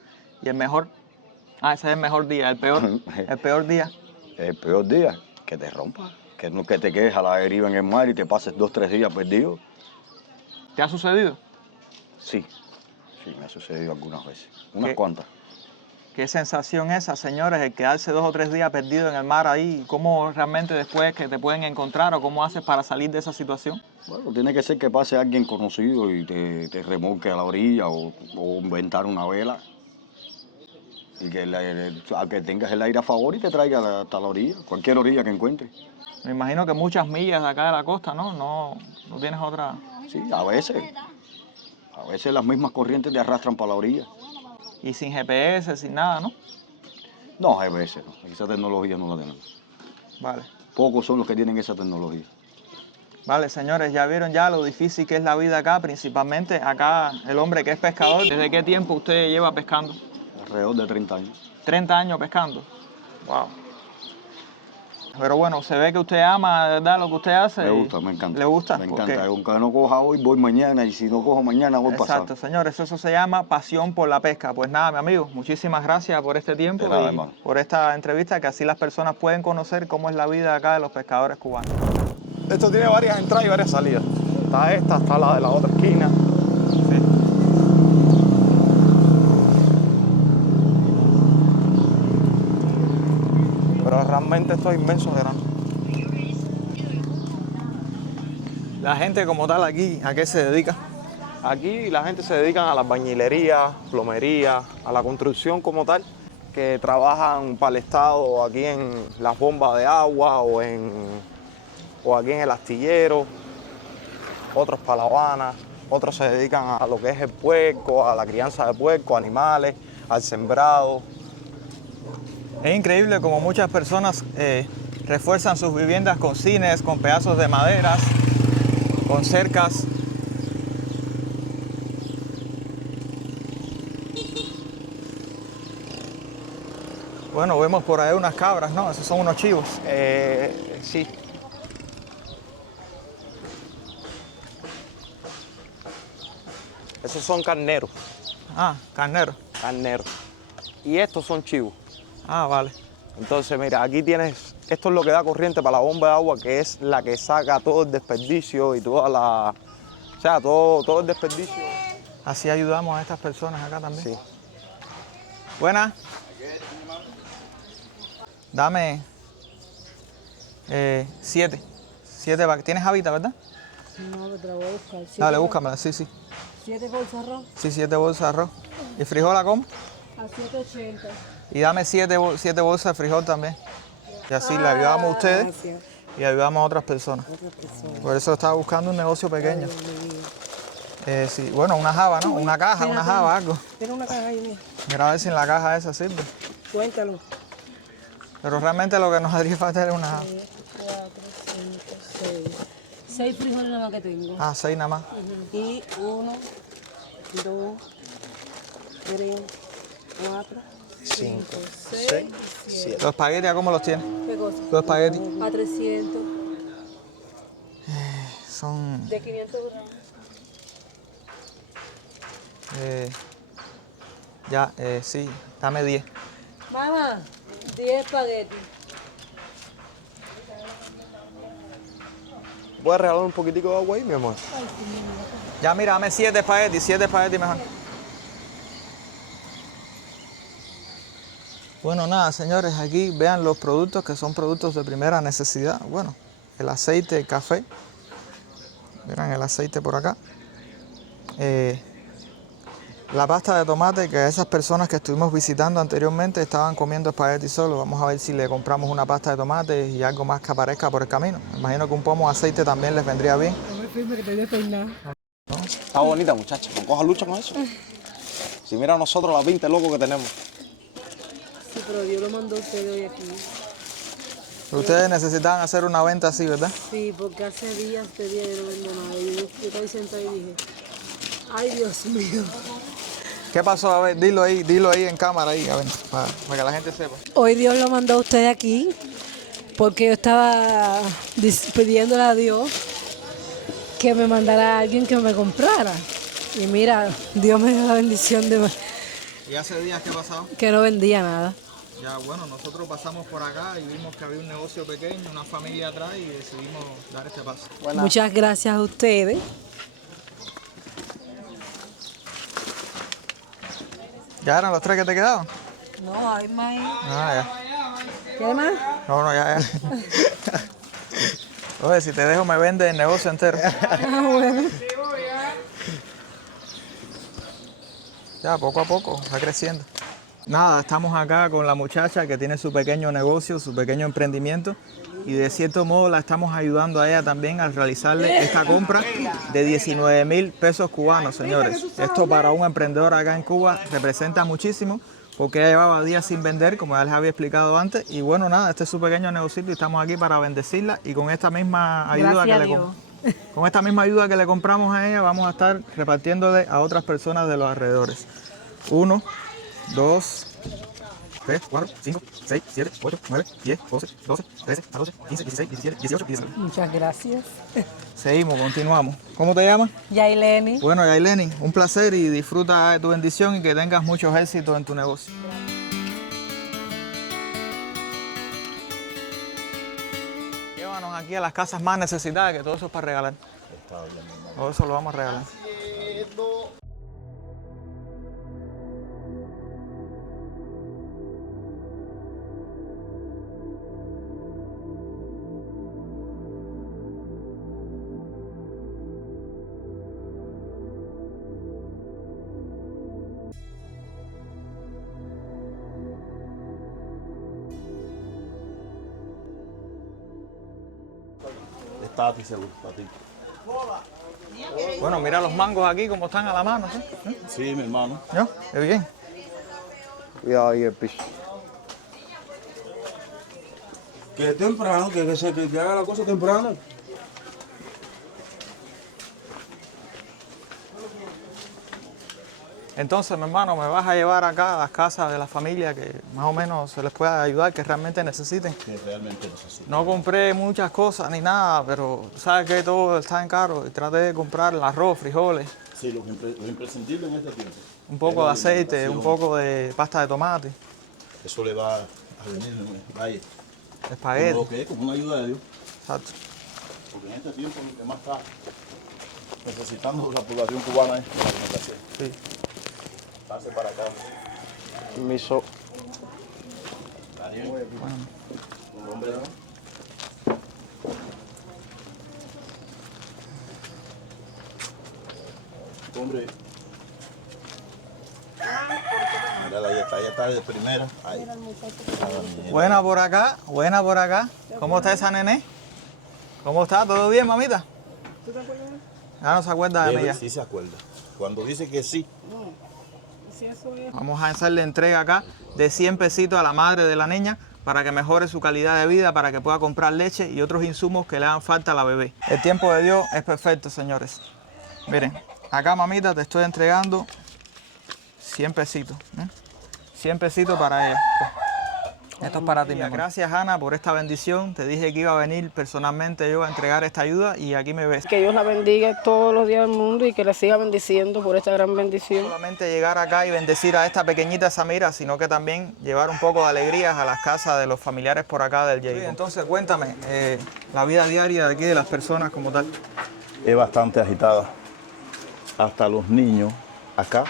¿Y el mejor? Ah, ese es el mejor día, el peor día. El peor día, que te rompa, que te quedes a la deriva en el mar y te pases 2 o 3 días perdido. ¿Te ha sucedido? Sí, me ha sucedido algunas veces, unas cuantas. ¿Qué sensación esa, señores, el quedarse 2 o 3 días perdido en el mar ahí? ¿Cómo realmente después que te pueden encontrar o cómo haces para salir de esa situación? Bueno, tiene que ser que pase alguien conocido y te remolque a la orilla o inventar una vela y que tengas el aire a favor y te traiga hasta la orilla, cualquier orilla que encuentres. Me imagino que muchas millas de acá de la costa, ¿no? No tienes otra... Sí, a veces las mismas corrientes te arrastran para la orilla. Y sin GPS, sin nada, ¿no? No, GPS no, esa tecnología no la tenemos. Vale. Pocos son los que tienen esa tecnología. Vale, señores, ya vieron ya lo difícil que es la vida acá, principalmente acá el hombre que es pescador. ¿Desde qué tiempo usted lleva pescando? Alrededor de 30 años. 30 años pescando. Wow. Pero bueno, se ve que usted ama, de verdad, lo que usted hace. Me gusta, me encanta. ¿Le gusta? Me encanta. Aunque no coja hoy, voy mañana. Y si no cojo mañana, voy pasado. Exacto, señores. Eso se llama pasión por la pesca. Pues nada, mi amigo, muchísimas gracias por este tiempo y por esta entrevista, que así las personas pueden conocer cómo es la vida acá de los pescadores cubanos. Esto tiene varias entradas y varias salidas. Está esta, está la de la otra esquina. Sí. Pero realmente esto es inmenso de grande. La gente como tal aquí, ¿a qué se dedica? Aquí la gente se dedica a la albañilería, plomería, a la construcción como tal, que trabajan para el Estado aquí en las bombas de agua o aquí en el astillero, otros para La Habana, otros se dedican a lo que es el puerco, a la crianza de puerco, animales, al sembrado. Es increíble como muchas personas refuerzan sus viviendas con cines, con pedazos de maderas, con cercas. Bueno, vemos por ahí unas cabras, ¿no? Esos son unos chivos. Sí. Esos son carneros. Ah, carneros. Carneros. Y estos son chivos. Ah, vale. Entonces, mira, aquí tienes, esto es lo que da corriente para la bomba de agua, que es la que saca todo el desperdicio y todo el desperdicio. Así ayudamos a estas personas acá también. Sí. Buenas. Dame 7. 7 vaquitas. ¿Tienes habita, verdad? No, te la voy a buscar. Dale, búscamela, sí. 7 bolsas de arroz. Sí, 7 bolsas de arroz. ¿Y frijol a cómo? A 7.80. Y dame 7 bolsas de frijol también. Y así le ayudamos a ustedes Gracias. y ayudamos a otras personas. Por eso estaba buscando un negocio pequeño. Sí, bueno, una java, ¿no? Una caja, una java, algo. Tiene una caja ahí, mira. Mira a ver si en la caja esa sirve. Cuéntalo. Pero realmente lo que nos haría falta es una java. 3, 4, 5, 6. 6 frijoles nada más que tengo. Ah, 6 nada más. Y 1, 2, 3, 4, 5, 6, 7. ¿Los espaguetis cómo los tienes? ¿Qué cosa? Los espaguetis A 300. son... De 500 gramos. Sí, dame 10. Mamá, 10 espaguetis. ¿Puedes regalar un poquitico de agua ahí, mi amor? Ya mira, dame 7 espaguetis mejor. Bueno, nada, señores, aquí vean los productos que son productos de primera necesidad. Bueno, el aceite, el café. Verán el aceite por acá. La pasta de tomate, que esas personas que estuvimos visitando anteriormente estaban comiendo espagueti solo. Vamos a ver si le compramos una pasta de tomate y algo más que aparezca por el camino. Me imagino que un pomo de aceite también les vendría bien. Está bonita, muchacha. No cojas lucha con eso. Si mira a nosotros las 20 locos que tenemos. Sí, pero Dios lo mandó a usted hoy aquí. Pero ustedes necesitaban hacer una venta así, ¿verdad? Sí, porque hace días pedía y no vendo nada. Yo estaba sentada y dije, ay, Dios mío. ¿Qué pasó? A ver, dilo ahí en cámara, ahí, a ver, para que la gente sepa. Hoy Dios lo mandó a usted aquí porque yo estaba pidiéndole a Dios que me mandara a alguien que me comprara. Y mira, Dios me dio la bendición de ¿Y hace días qué pasado? que no vendía nada. Ya, bueno, nosotros pasamos por acá y vimos que había un negocio pequeño, una familia atrás y decidimos dar este paso. Muchas gracias a ustedes. ¿Ya eran los 3 que te quedaban? No, hay más. Ah, ya. ¿Quieres más? No, ya. Oye, si te dejo me vende el negocio entero. Bueno. Ya, poco a poco, va creciendo. Nada, estamos acá con la muchacha que tiene su pequeño negocio, su pequeño emprendimiento y de cierto modo la estamos ayudando a ella también a realizarle esta compra de 19,000 pesos cubanos, señores. Esto para un emprendedor acá en Cuba representa muchísimo porque ella llevaba días sin vender, como ya les había explicado antes. Y bueno, nada, este es su pequeño negocio y estamos aquí para bendecirla y con esta misma ayuda con esta misma ayuda que le compramos a ella vamos a estar repartiéndole a otras personas de los alrededores. 1, 2, 3, 4, 5, 6, 7, 8, 9, 10, 11, 12, 13, 14, 15, 16, 17, 18, 19. Muchas gracias. Seguimos, continuamos. ¿Cómo te llamas? Yaileni. Bueno, Yaileni, un placer y disfruta de tu bendición y que tengas muchos éxitos en tu negocio. Llévanos aquí a las casas más necesitadas, que todo eso es para regalar. Todo eso lo vamos a regalar. Tati, seguro, Tati. Bueno, mira los mangos aquí como están a la mano, ¿sí? Sí, mi hermano. ¿No? Qué bien. Cuidado ahí el piso. Que temprano, que haga la cosa temprano. Entonces, mi hermano, me vas a llevar acá a las casas de la familia que más o menos se les pueda ayudar, que realmente necesiten. Que realmente necesito. No compré muchas cosas ni nada, pero sabes que todo está en caro y traté de comprar el arroz, frijoles. Sí, lo imprescindible en este tiempo. Un poco de aceite, un poco de pasta de tomate. Eso le va a venir, vaya. Espagueti. Como lo que es, como una ayuda de Dios. Exacto. Porque en este tiempo lo que más está necesitando la población cubana es la alimentación. Sí. Pase para acá. Permiso. Daniel. Bueno. ¿Tu nombre, no? Hombre. Mira, ahí está de primera. Ahí. Buena por acá, buena por acá. ¿Cómo está esa nené? ¿Cómo está? ¿Todo bien, mamita? ¿Tú te acuerdas? Ya no se acuerda de mí ya. Sí se acuerda. Cuando dice que sí. Si eso es. Vamos a hacerle entrega acá de 100 pesitos a la madre de la niña para que mejore su calidad de vida, para que pueda comprar leche y otros insumos que le hagan falta a la bebé. El tiempo de Dios es perfecto, señores. Miren, acá, mamita, te estoy entregando 100 pesitos. 100 pesitos para ella. Esto es para ti, mi amor. Gracias, Ana, por esta bendición. Te dije que iba a venir personalmente yo a entregar esta ayuda y aquí me ves. Que Dios la bendiga todos los días del mundo y que la siga bendiciendo por esta gran bendición. No solamente llegar acá y bendecir a esta pequeñita Samira, sino que también llevar un poco de alegrías a las casas de los familiares por acá del Jacob. Entonces, cuéntame, la vida diaria de aquí de las personas como tal. Es bastante agitada. Hasta los niños acá,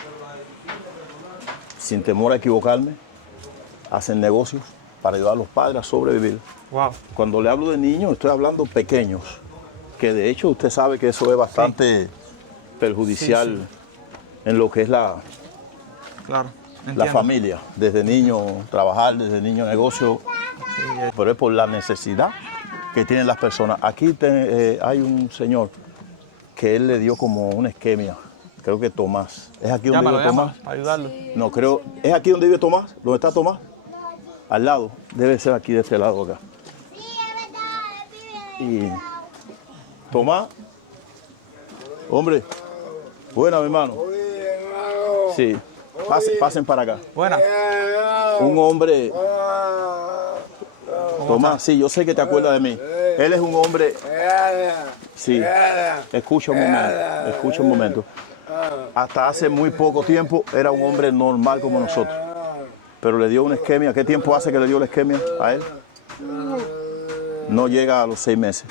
sin temor a equivocarme, hacen negocios para ayudar a los padres a sobrevivir. Wow. Cuando le hablo de niños, estoy hablando pequeños, que de hecho usted sabe que eso es bastante perjudicial en lo que es la familia. Desde niño trabajar, desde niño negocio, pero es por la necesidad que tienen las personas. Aquí hay un señor que él le dio como una isquemia, creo que Tomás. ¿Es aquí donde vive Tomás? Para ayudarlo. No, creo, ¿es aquí donde vive Tomás? ¿Dónde está Tomás? Al lado, debe ser aquí de este lado acá. Y Tomás, hombre, buena mi hermano. Sí. pasen para acá. Buenas. Un hombre... Tomás, sí, yo sé que te acuerdas de mí. Él es un hombre... Sí, escucha un momento. Hasta hace muy poco tiempo era un hombre normal como nosotros. Pero le dio una isquemia. ¿Qué tiempo hace que le dio la isquemia a él? No llega a los 6 meses.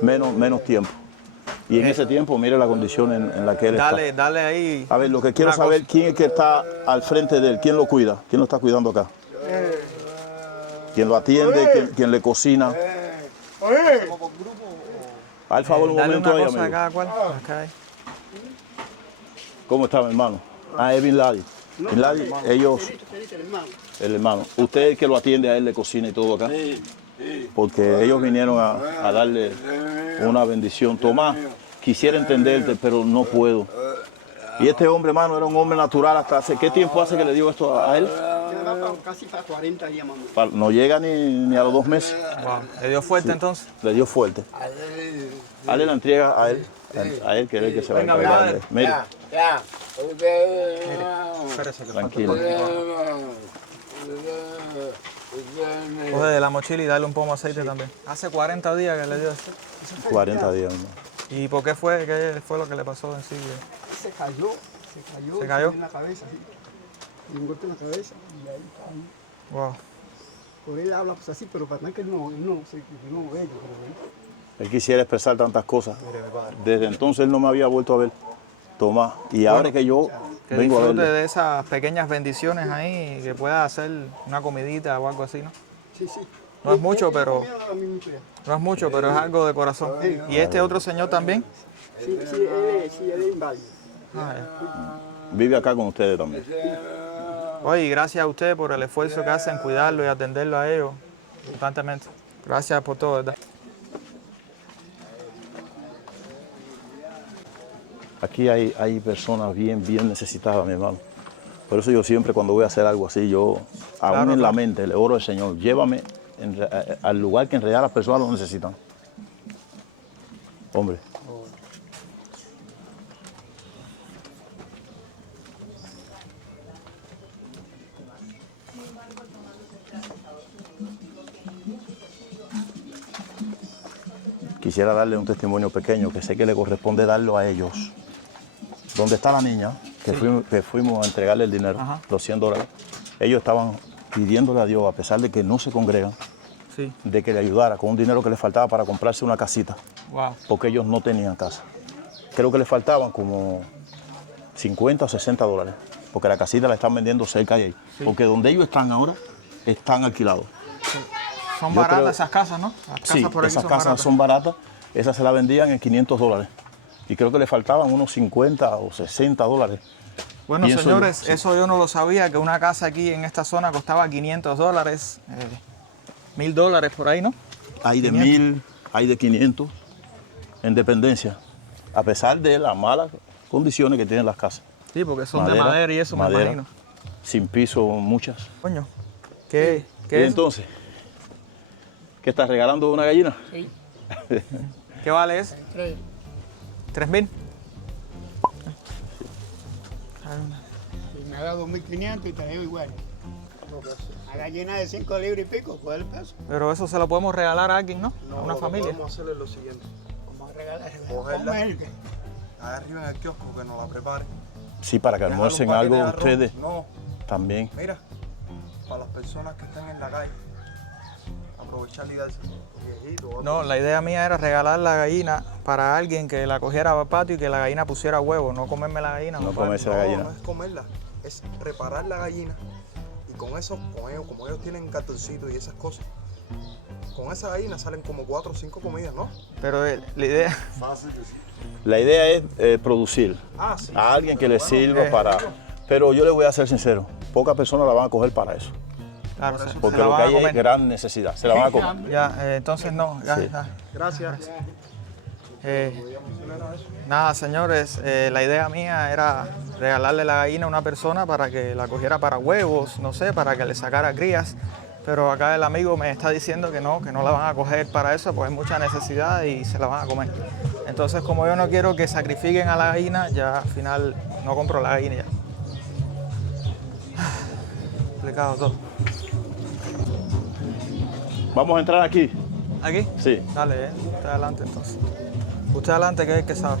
Menos tiempo. Y en ese tiempo, mire la condición en la que él está. Dale ahí. A ver, lo que quiero saber, ¿quién es que está al frente de él? ¿Quién lo cuida? ¿Quién lo está cuidando acá? ¿Quién lo atiende? ¿Quién le cocina? Al favor, un momento ahí, amigo. Acá. ¿Cómo está, mi hermano? Es Bin Laden. Bin Laden, ellos... El hermano. ¿Usted es el que lo atiende a él, le cocina y todo acá? Porque ellos vinieron a darle una bendición. Tomás, quisiera entenderte, pero no puedo. Y este hombre, hermano, era un hombre natural hasta hace... ¿Qué tiempo hace que le dio esto a él? Casi para 40 días, mamá. No llega ni a los 2 meses. Wow. ¿Le dio fuerte entonces? Le dio fuerte. Dale la entrega a él, que es el que se va a encargar. Mire. Ya. Tranquilo. Coge de la mochila y dale un poco de aceite también. Hace 40 días que le dio esto. 40 días, hermano. ¿Y por qué fue? ¿Qué fue lo que le pasó en sí? Se cayó. ¿Se cayó? En la cabeza, sí. Y un golpe en la cabeza y ahí está. Wow. Por él habla pues así, pero para nada que no ve. Él quisiera expresar tantas cosas. Desde entonces él no me había vuelto a ver. Tomás. Y ahora que yo que vengo a verlo. disfrute de esas pequeñas bendiciones ahí, que pueda hacer una comidita o algo así, ¿no? Sí, sí. No es mucho, pero es algo de corazón. ¿Y este otro señor también? Sí, él es inválido. Vive acá con ustedes también. Oye, gracias a usted por el esfuerzo que hacen en cuidarlo y atenderlo a ellos constantemente. Gracias por todo, ¿verdad? Aquí hay personas bien necesitadas, mi hermano. Por eso yo siempre cuando voy a hacer algo así, yo aún en la mente le oro al Señor, llévame al lugar que en realidad las personas lo necesitan. Hombre. Quisiera darle un testimonio pequeño que sé que le corresponde darlo a ellos. ¿Dónde está la niña? Que fuimos a entregarle el dinero, los $100. Ellos estaban pidiéndole a Dios, a pesar de que no se congregan, de que le ayudara con un dinero que les faltaba para comprarse una casita. Wow. Porque ellos no tenían casa. Creo que les faltaban como 50 o 60 dólares, porque la casita la están vendiendo cerca de ahí. Sí. Porque donde ellos están ahora, están alquilados. Sí. Son baratas esas casas, ¿no? Las casas sí, por aquí esas casas son baratas. Esas se las vendían en 500 dólares. Y creo que le faltaban unos 50 o 60 dólares. Bueno, pienso señores, yo, eso yo no lo sabía, que una casa aquí en esta zona costaba 500 dólares, $1000 por ahí, ¿no? Hay de 1000, hay de 500, en dependencia, a pesar de las malas condiciones que tienen las casas. Sí, porque son de madera y eso, me imagino. Sin piso, muchas. Coño, ¿qué es? Entonces, ¿qué estás regalando una gallina? Sí. ¿Qué vale eso? 3000. Me ha dado 2500 y te digo igual. La gallina de 5 libras y pico, ¿cuál es el peso? Pero eso se lo podemos regalar a alguien, ¿no? A una familia. Vamos a hacerle lo siguiente. Vamos a regalar. Cogerla ahí arriba en el kiosco que nos la prepare. Sí, para que almuercen algo ustedes. No. También. Mira, para las personas que están en la calle, aprovechar y darse. No, la idea mía era regalar la gallina para alguien que la cogiera para el patio y que la gallina pusiera huevo, no comerme la gallina. No comerse la gallina. No es comerla, es preparar la gallina y con eso, como ellos tienen cartoncitos y esas cosas, con esa gallina salen como 4 o 5 comidas, ¿no? Pero la idea... La idea es producir a alguien que le sirva para... Pero yo le voy a ser sincero, pocas personas la van a coger para eso. Claro, porque lo que hay es gran necesidad, se la van a comer. Ya, entonces no. Ya, sí. Gracias. Nada, señores, la idea mía era regalarle la gallina a una persona para que la cogiera para huevos, no sé, para que le sacara crías. Pero acá el amigo me está diciendo que no la van a coger para eso, porque hay mucha necesidad y se la van a comer. Entonces, como yo no quiero que sacrifiquen a la gallina, ya al final no compro la gallina ya. complicado todo. Vamos a entrar aquí. ¿Aquí? Sí. Dale, usted adelante entonces. Usted adelante, que es el que sabe.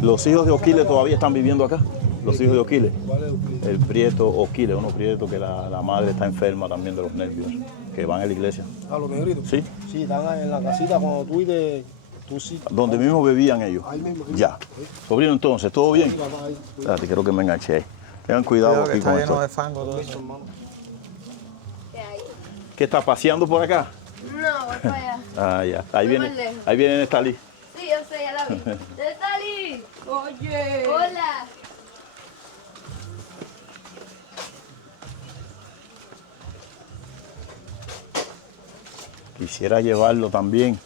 Los hijos de Oquile todavía están viviendo acá. Los hijos de Oquile. El Prieto Oquile, uno Prieto que la madre está enferma también de los nervios, que van a la iglesia. ¿A los negritos? Sí. Sí, están en la casita cuando tú y tú sí. Donde mismo vivían ellos. Ahí mismo. Ya. Sobrino, entonces, ¿todo bien? Espérate, creo que me enganché ahí. Tengan cuidado Que aquí está con lleno esto. de fango todo eso. ¿Qué está paseando por acá? No, voy para allá. Ah, ya. Voy más lejos. Ahí viene Nestalí. Sí, yo sé, ya la vi. ¡Nestalí! Oye. Hola. Quisiera llevarlo también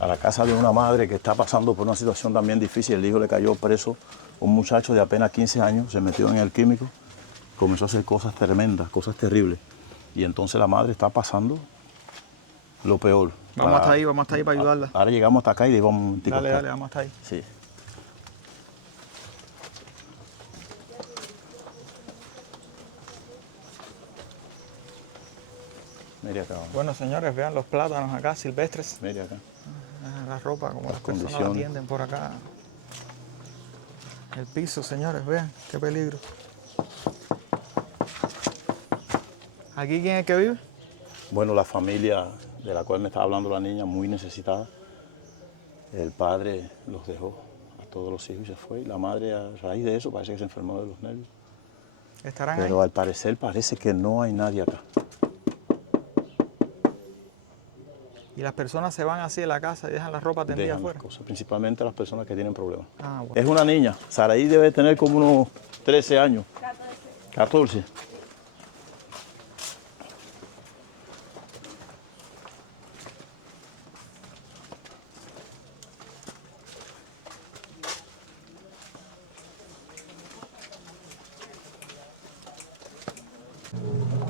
a la casa de una madre que está pasando por una situación también difícil. El hijo le cayó preso, un muchacho de apenas 15 años, se metió en el químico, comenzó a hacer cosas tremendas, cosas terribles. Y entonces la madre está pasando lo peor. Vamos hasta ahí para ayudarla. Ahora llegamos hasta acá y le vamos un momentico. Dale, vamos hasta ahí. Sí. Mire acá. Bueno, señores, vean los plátanos acá, silvestres. Mire acá. La ropa, como las personas la condiciones. tienden por acá. El piso, señores, vean, qué peligro. ¿Aquí quién es el que vive? Bueno, la familia de la cual me estaba hablando la niña, muy necesitada. El padre los dejó a todos los hijos y se fue. Y la madre, a raíz de eso, parece que se enfermó de los nervios. ¿Estarán Pero ahí? al parecer parece que no hay nadie acá. Y las personas se van así de la casa y dejan la ropa tendida Dejan afuera. las cosas, principalmente las personas que tienen problemas. Ah, bueno. Es una niña. Saraí debe tener como unos 13 años. 14.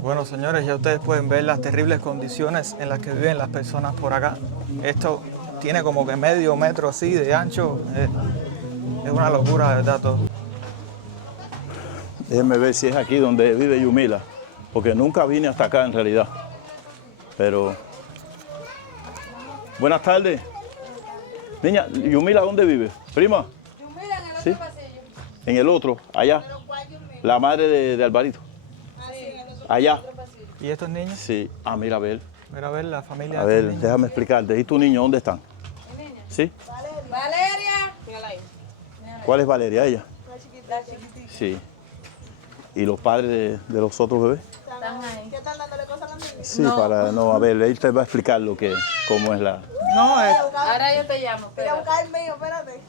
Bueno, señores, ya ustedes pueden ver las terribles condiciones en las que viven las personas por acá. Esto tiene como que medio metro así de ancho. Es una locura, de verdad, todo. Déjenme ver si es aquí donde vive Yumila, porque nunca vine hasta acá en realidad. Pero... Buenas tardes. Niña, ¿Yumila dónde vive? ¿Prima? Yumila en el otro ¿Sí? pasillo. En el otro, allá. La madre de Alvarito. Allá. ¿Y estos niños? Sí. Ah, mira, a ver. Mira, a ver la familia A de estos ver, niños. déjame explicarte. ¿Y tu niño dónde están? ¿Sí? Valeria. Mírala ahí. ¿Cuál es Valeria? ¿Ella? La chiquitita. Sí. ¿Y los padres de los otros bebés? Están ahí. ¿Qué están dándole cosas a los niños? Sí, para... No, a ver, él te va a explicar cómo es la... No, Ahora yo te llamo. Voy a buscar el mío, espérate.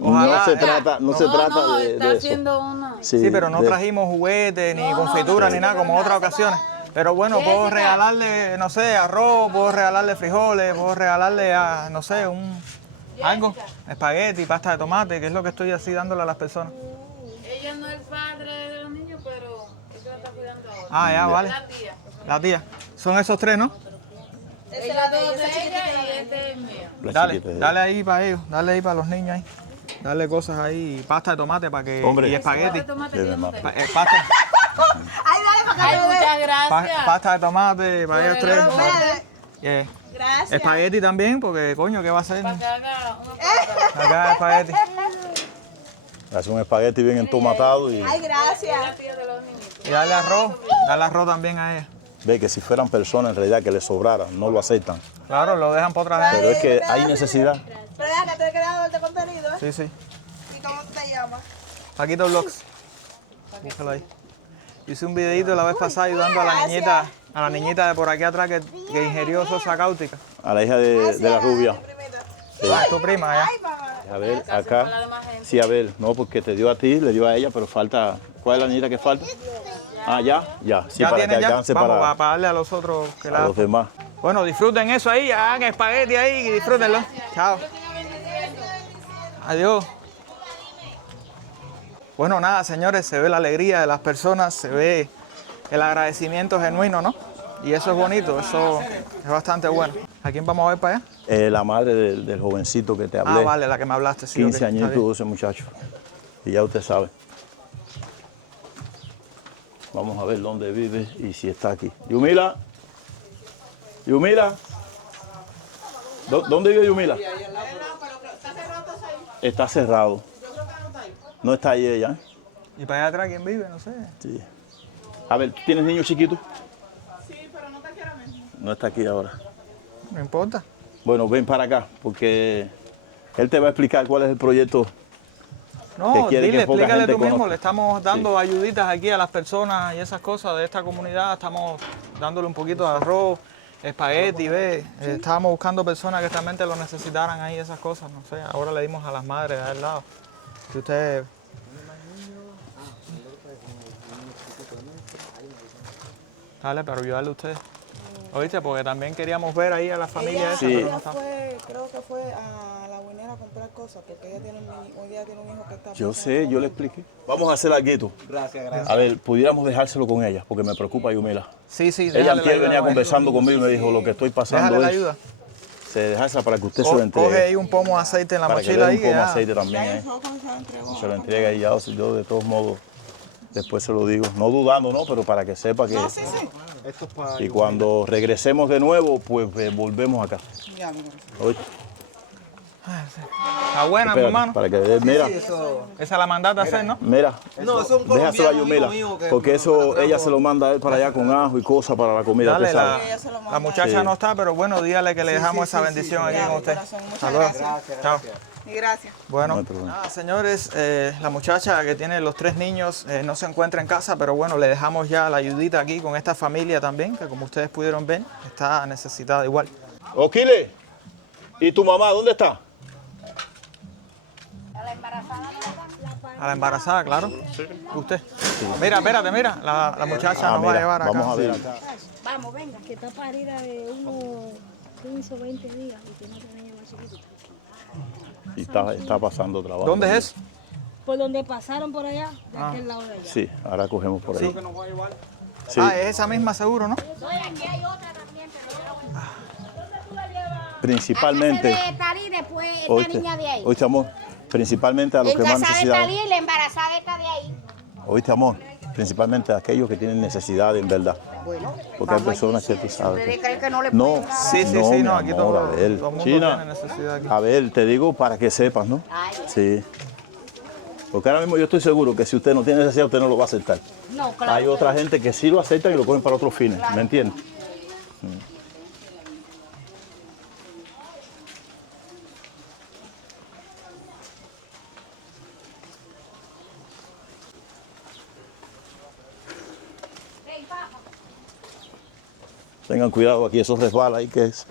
Ojalá, no se trata, no se trata no, de, está de eso. haciendo uno. Sí, pero no trajimos juguetes, ni confitura, ni nada como otras ocasiones. Pero bueno, puedo regalarle, no sé, arroz, puedo regalarle frijoles, puedo regalarle, no sé, algo, espagueti, pasta de tomate, que es lo que estoy así dándole a las personas. Ella no es el padre de los niños, pero ella la está cuidando ahora. Ah, ya, vale. La tía. La tía. Son esos tres, ¿no? Ella dos de ella y este es mío. Dale ahí para ellos, dale ahí para los niños ahí. Dale cosas ahí, pasta de tomate para que... Hombre. Y espagueti. Tomate que yo no tengo. Pasta, Ay, dale para acá. Ay, muchas gracias. pasta de tomate para ellos tres. Yeah. Gracias. Espagueti también, porque coño, ¿qué va a hacer? Para que haga una Acá espagueti. Hace un espagueti bien entomatado y Ay, gracias. la tía de los niños. Y dale arroz también a ella. ve que si fueran personas en realidad que les sobrara, no lo aceptan. Claro, lo dejan para otra Pero vez. es que hay necesidad. Pero ya que te he creado este contenido, ¿eh? Sí, sí. ¿Y cómo te llamas? Paquito Vlogs. Búscalo ahí. Hice un videito la vez pasada ayudando a la niñita de por aquí atrás que ingirió sosa cáustica. A la hija de la rubia. Sí. Ah, es tu prima, ¿ya? A ver, acá. Sí, a ver, no, porque te dio a ti, le dio a ella, pero falta. ¿Cuál es la niñita que falta? Ah, ya. Sí, ¿Ya para que tienen ya? alcance Vamos, para para darle a los otros que a los demás. Bueno, disfruten eso ahí, hagan espagueti ahí y disfrútenlo. Chao. Adiós. Bueno, nada, señores, se ve la alegría de las personas, se ve el agradecimiento genuino, ¿no? Y eso es bonito, eso es bastante bueno. ¿A quién vamos a ver para allá? La madre del jovencito que te hablé. Ah, vale, la que me hablaste, sí. 15 ok, está añitos bien. ese muchacho. Y ya usted sabe. Vamos a ver dónde vive y si está aquí. Yumila. Yumila. ¿Dónde vive Yumila? Está cerrado. No está ahí ella. ¿Y para allá atrás quién vive? No sé. Sí. A ver, ¿tú tienes niños chiquitos? Sí, pero no está aquí ahora mismo. No está aquí ahora. No importa. Bueno, ven para acá, porque él te va a explicar cuál es el proyecto. No, quiere dile, que poca explícale gente tú mismo. conozca. Le estamos dando ayuditas aquí a las personas y esas cosas de esta comunidad. Estamos dándole un poquito de arroz, espagueti, ve. Estábamos buscando personas que realmente lo necesitaran ahí, esas cosas. No sé, ahora le dimos a las madres de al lado. Si usted... Dale, para ayudarle a ustedes. ¿Oíste? Porque también queríamos ver ahí a la familia esa, pero no está. Creo que fue a la Guinera a comprar cosas, porque ella tiene hoy día tiene un hijo que está... Yo sé, yo le expliqué. Vamos a hacer algo. Gracias, gracias. A ver, pudiéramos dejárselo con ella, porque me preocupa Yumila. Sí, sí, Ella déjale la antier ayuda, venía no, conversando conmigo y me dijo, lo que estoy pasando Déjale la es... ayuda. Se deja para que usted se lo Coge entregue. ahí un pomo de aceite en la Para que mochila le ahí. dé un pomo de ya. aceite también. Se lo entrega y ya, yo de todos modos, después se lo digo. No dudando, ¿no? Pero para que sepa que... Esto es para Y cuando regresemos de nuevo, pues volvemos acá. Oye, Está buena, mi espérate, hermano. para que mira, Esa la mandaste a hacer, ¿no? mira, No, eso es un déjaselo a colombiano Yumila, amigo mío que porque me eso lo trajo. ella se lo manda a él para allá con ajo y cosas para la comida. Dale, usted sabe. la muchacha Sí. no está, pero bueno, dígale que le dejamos esa bendición aquí con usted. Hasta luego. Chao. Y gracias. Bueno, No hay problema. nada, señores, la muchacha que tiene los 3 niños no se encuentra en casa, pero bueno, le dejamos ya la ayudita aquí con esta familia también, que como ustedes pudieron ver, está necesitada igual. Oquile, ¿y tu mamá dónde está? A la embarazada, claro. Usted. Mira, espérate, mira, la muchacha nos va a mira, llevar acá. vamos a ver acá. Vamos, venga, que está parida de unos 15 o 20 días y tiene una niña más chiquita. Y está pasando trabajo. ¿Dónde es eso? Por donde pasaron por allá, de Ah. aquel lado de allá. Sí, ahora cogemos por ahí. Sí. Ah, es esa misma seguro, ¿no? No, y aquí hay otra también, pero Principalmente, Acá se ve Talí, después esta oíste, niña de ahí. oíste amor, principalmente a los En que más casa de necesidad. Talí y la embarazada está de ahí. Oíste amor, principalmente a aquellos que tienen necesidad en verdad. Porque hay personas que tú sabes. ¿Ustedes creen que no le No, pueden dar? Sí, sí, no, sí, mi no, aquí amor, todo, a ver, todo el mundo China, tiene necesidad aquí. a ver, te digo para que sepas, ¿no? Sí. Porque ahora mismo yo estoy seguro que si usted no tiene necesidad, usted no lo va a aceptar. No, claro. Hay otra gente que sí lo aceptan y lo cogen para otros fines, ¿me entiendes? Tengan cuidado aquí, eso resbala ahí que es.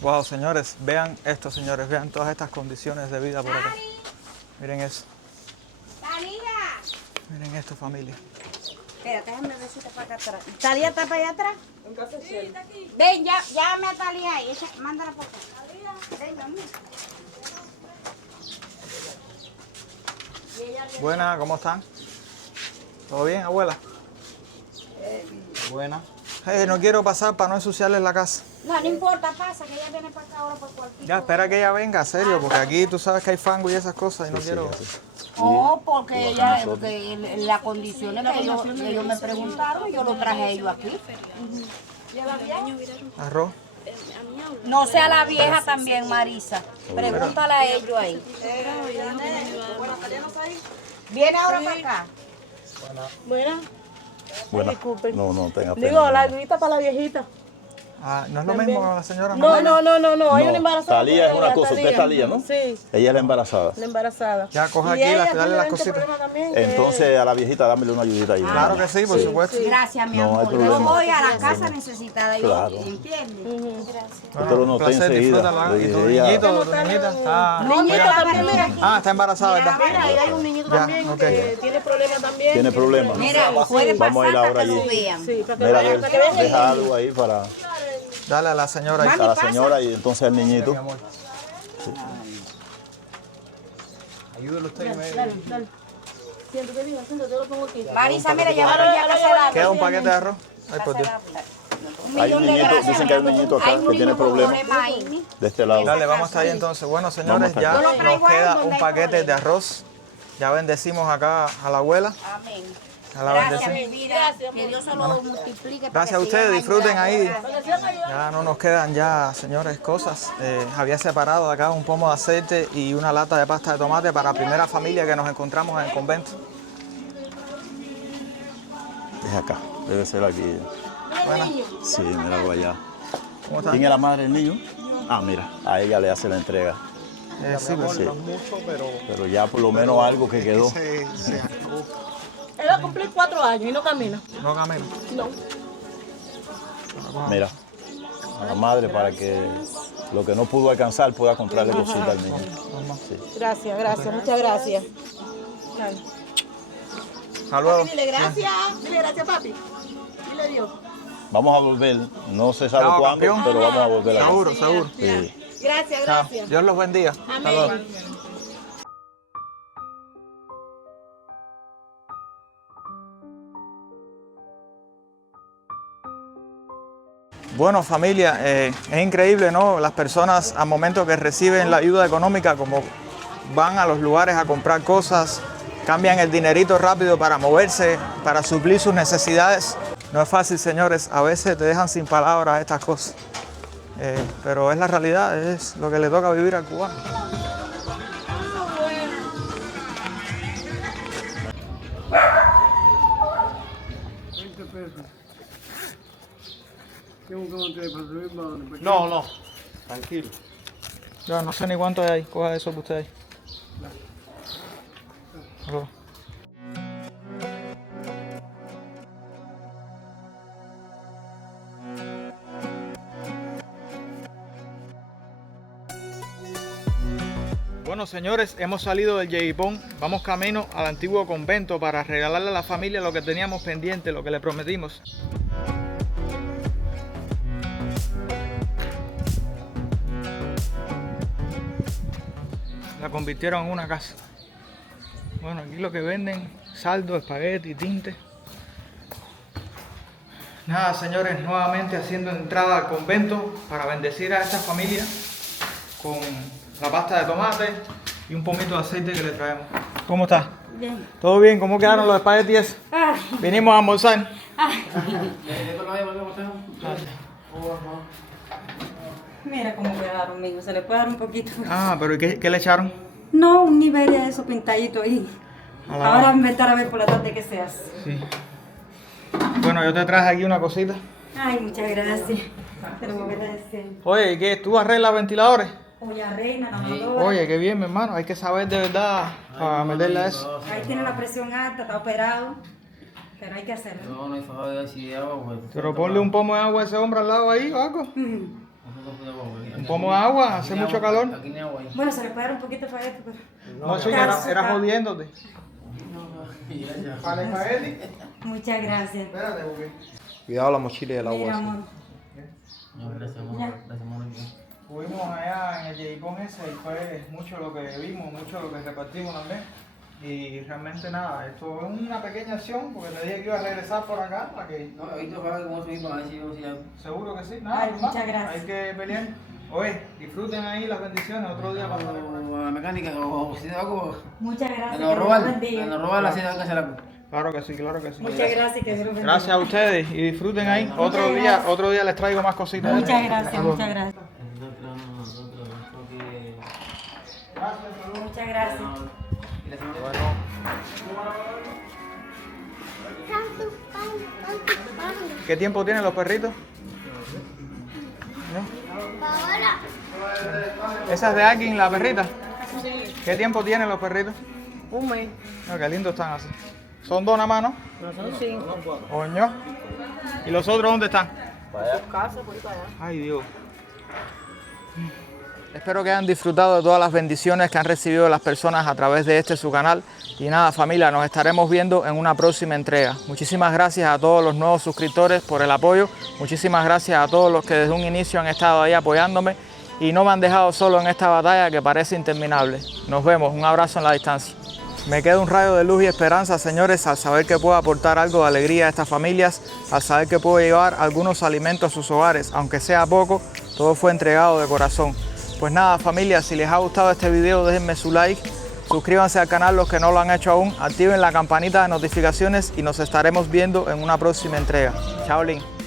Wow, señores, vean esto, señores, vean todas estas condiciones de vida por acá. Miren eso, miren esto, familia. Espera, déjame ver si está para acá atrás. ¿Talía está para allá atrás? Sí, está aquí. Ven, ya, llámame a Talía ahí, mándala por acá. Venga, mira. Buenas, ¿cómo están? ¿Todo bien, abuela? Buena. No quiero pasar para no ensuciarles la casa. No, no importa, pasa, que ella viene para acá ahora por cualquier Ya, espera que ella venga, serio, porque aquí tú sabes que hay fango y esas cosas y no quiero... No, porque ella, porque las condiciones que ellos me preguntaron, yo lo traje a ellos aquí. ¿Lleva bien? Arroz. No sea la vieja también, Marisa. Pregúntale a ellos ahí. ¿Viene ahora para acá? Buena. Buena. Disculpen. No, tenga pena. Digo, la ayudita para la viejita. Ah, no es lo mismo con la señora. No, hay una embarazada. Talía es una ella, cosa, usted es Talía, ¿no? Sí, Ella es la embarazada. la embarazada. Ya, coja Y aquí, ella dale tiene las este cositas. problema también, que- Entonces a la viejita dámele una ayudita ahí. Claro que sí, por supuesto. Gracias, mi No hay amor. Yo problema. voy a la casa necesitada, yo Claro. ¿entiendes? Gracias. Usted lo notó placer, enseguida. disfrútala. Le Y tu dije, ella- niñito, tu niñita está... Niñito también, mira. Ah, está embarazada, ¿verdad? Mira, ahí hay un niñito Ya, también ok. que tiene problemas también. Tiene problemas. Mira, puede Vamos a ir pasar ahora para que lo allí. vean. Sí, para que Mira, vean, para que vean. deja algo ahí para Dale a la señora ahí. a la señora y entonces al niñito. Mi amor. Ayúdelo usted. Dale, dale. Siéntate, mira, siéntate, yo lo pongo aquí. Marisa, mira, llevaron ya casi Queda un paquete de arroz. Ay, por Dios. Hay un niñito, dicen que hay un niñito acá que tiene problemas de este lado. Dale, vamos hasta ahí entonces. Bueno, señores, ya nos queda un paquete de arroz. Ya bendecimos acá a la abuela. Amén. A la Gracias, bendecimos. mi vida. Que Dios se lo multiplique. para Gracias a que ustedes, sigan disfruten ahí. ayudando. Ya no nos quedan ya, señores, cosas. Había separado de acá un pomo de aceite y una lata de pasta de tomate para la primera familia que nos encontramos en el convento. Es acá, debe ser aquí. Bueno, Sí, míralo allá. ¿cómo está? ¿Quién es la madre del niño? Ah, mira, a ella le hace la entrega. Sí, pues sí. No es mucho, Pero ya por lo menos algo que quedó. Él va a cumplir 4 años y no camina. No camino. No. Mira, a la madre para que lo que no pudo alcanzar pueda comprarle cositas al niño. Sí. Gracias, gracias, muchas gracias. Hasta luego. Dile gracias, papi. Dile Dios. Vamos a volver, no se sabe Chao, cuándo, campeón. pero vamos a volver a Seguro, seguro. Sí. Gracias, Chao. gracias. Dios los bendiga. Hasta luego. Amén. Bueno, familia, es increíble, ¿no? Las personas al momento que reciben la ayuda económica, como van a los lugares a comprar cosas, cambian el dinerito rápido para moverse, para suplir sus necesidades. No es fácil, señores, a veces te dejan sin palabras estas cosas. Pero es la realidad, es lo que le toca vivir al cubano. No, no. Tranquilo. Yo no sé ni cuánto hay ahí, coja eso para ustedes. Oh. Bueno, señores, hemos salido del Yeguipón, vamos camino al antiguo convento para regalarle a la familia lo que teníamos pendiente, lo que le prometimos. La convirtieron en una casa. Bueno, aquí lo que venden, saldo, espagueti, tinte. Nada, señores, nuevamente haciendo entrada al convento para bendecir a esta familia con la pasta de tomate y un pomito de aceite que le traemos. ¿Cómo está? Bien. ¿Todo bien? ¿Cómo quedaron los espaguetis? Vinimos a almorzar. Mira cómo quedaron, mijo. Se le puede dar un poquito. Ah, pero ¿qué le echaron? No, un nivel de eso pintadito ahí. la- Ahora inventar a ver por la tarde qué se hace. Sí. Bueno, yo te traje aquí una cosita. Ay, muchas gracias. Pero me agradece. Oye, ¿y qué? ¿Tú arreglas ventiladores? Oye, reina, lavadora. Oye, qué bien, mi hermano. Hay que saber de verdad para meterle a eso. Ahí tiene la presión alta, está operado. Pero hay que hacerlo. No, no hay favor de así de agua, pues. Pero ponle un pomo de agua a ese hombre al lado ahí o algo. Un pomo de agua, hace mucho calor. Aquí no hay agua. Bueno, se le puede dar un poquito para esto, pero... No, chica, era jodiéndote. ¿Para el espagueti? Muchas gracias. Espérate, porque... Cuidado la mochila y el Mira, agua. amor. No, gracias, amor. Ya. Gracias, amor. Fuimos allá en el Yeguipón ese y fue mucho lo que vimos, mucho lo que repartimos también. Y realmente nada, esto es una pequeña acción porque te dije que iba a regresar por acá para que... No, ahorita va a ver cómo subimos a ver si vamos a ir algo. Seguro que sí, nada, Ay, hermano, muchas gracias. hay que pelear. Oye, disfruten ahí las bendiciones, otro día pasaré por aquí. O a la mecánica, o si de algo. Muchas gracias. Nos que Dios roban, los bendiga. nos roban la cena que hacer algo. Claro que sí, claro que sí. Muchas gracias, que Dios los bendiga. Gracias a ustedes y disfruten ahí. Otro día les traigo más cositas. Muchas gracias, muchas gracias. Muchas gracias. ¿Qué tiempo tienen los perritos? ¿Esa es de alguien, la perrita? ¿Qué tiempo tienen los perritos? Un mes. No, qué lindos están así. Son dos nada más, ¿no? No son 5. Coño. ¿Y los otros dónde están? Por casa, por ahí para allá. Ay, Dios. Espero que hayan disfrutado de todas las bendiciones que han recibido las personas a través de su canal. Y nada, familia, nos estaremos viendo en una próxima entrega. Muchísimas gracias a todos los nuevos suscriptores por el apoyo. Muchísimas gracias a todos los que desde un inicio han estado ahí apoyándome y no me han dejado solo en esta batalla que parece interminable. Nos vemos, un abrazo en la distancia. Me queda un rayo de luz y esperanza, señores, al saber que puedo aportar algo de alegría a estas familias, al saber que puedo llevar algunos alimentos a sus hogares, aunque sea poco, todo fue entregado de corazón. Pues nada, familia, si les ha gustado este video, déjenme su like, suscríbanse al canal los que no lo han hecho aún, activen la campanita de notificaciones y nos estaremos viendo en una próxima entrega. Chao, Lin.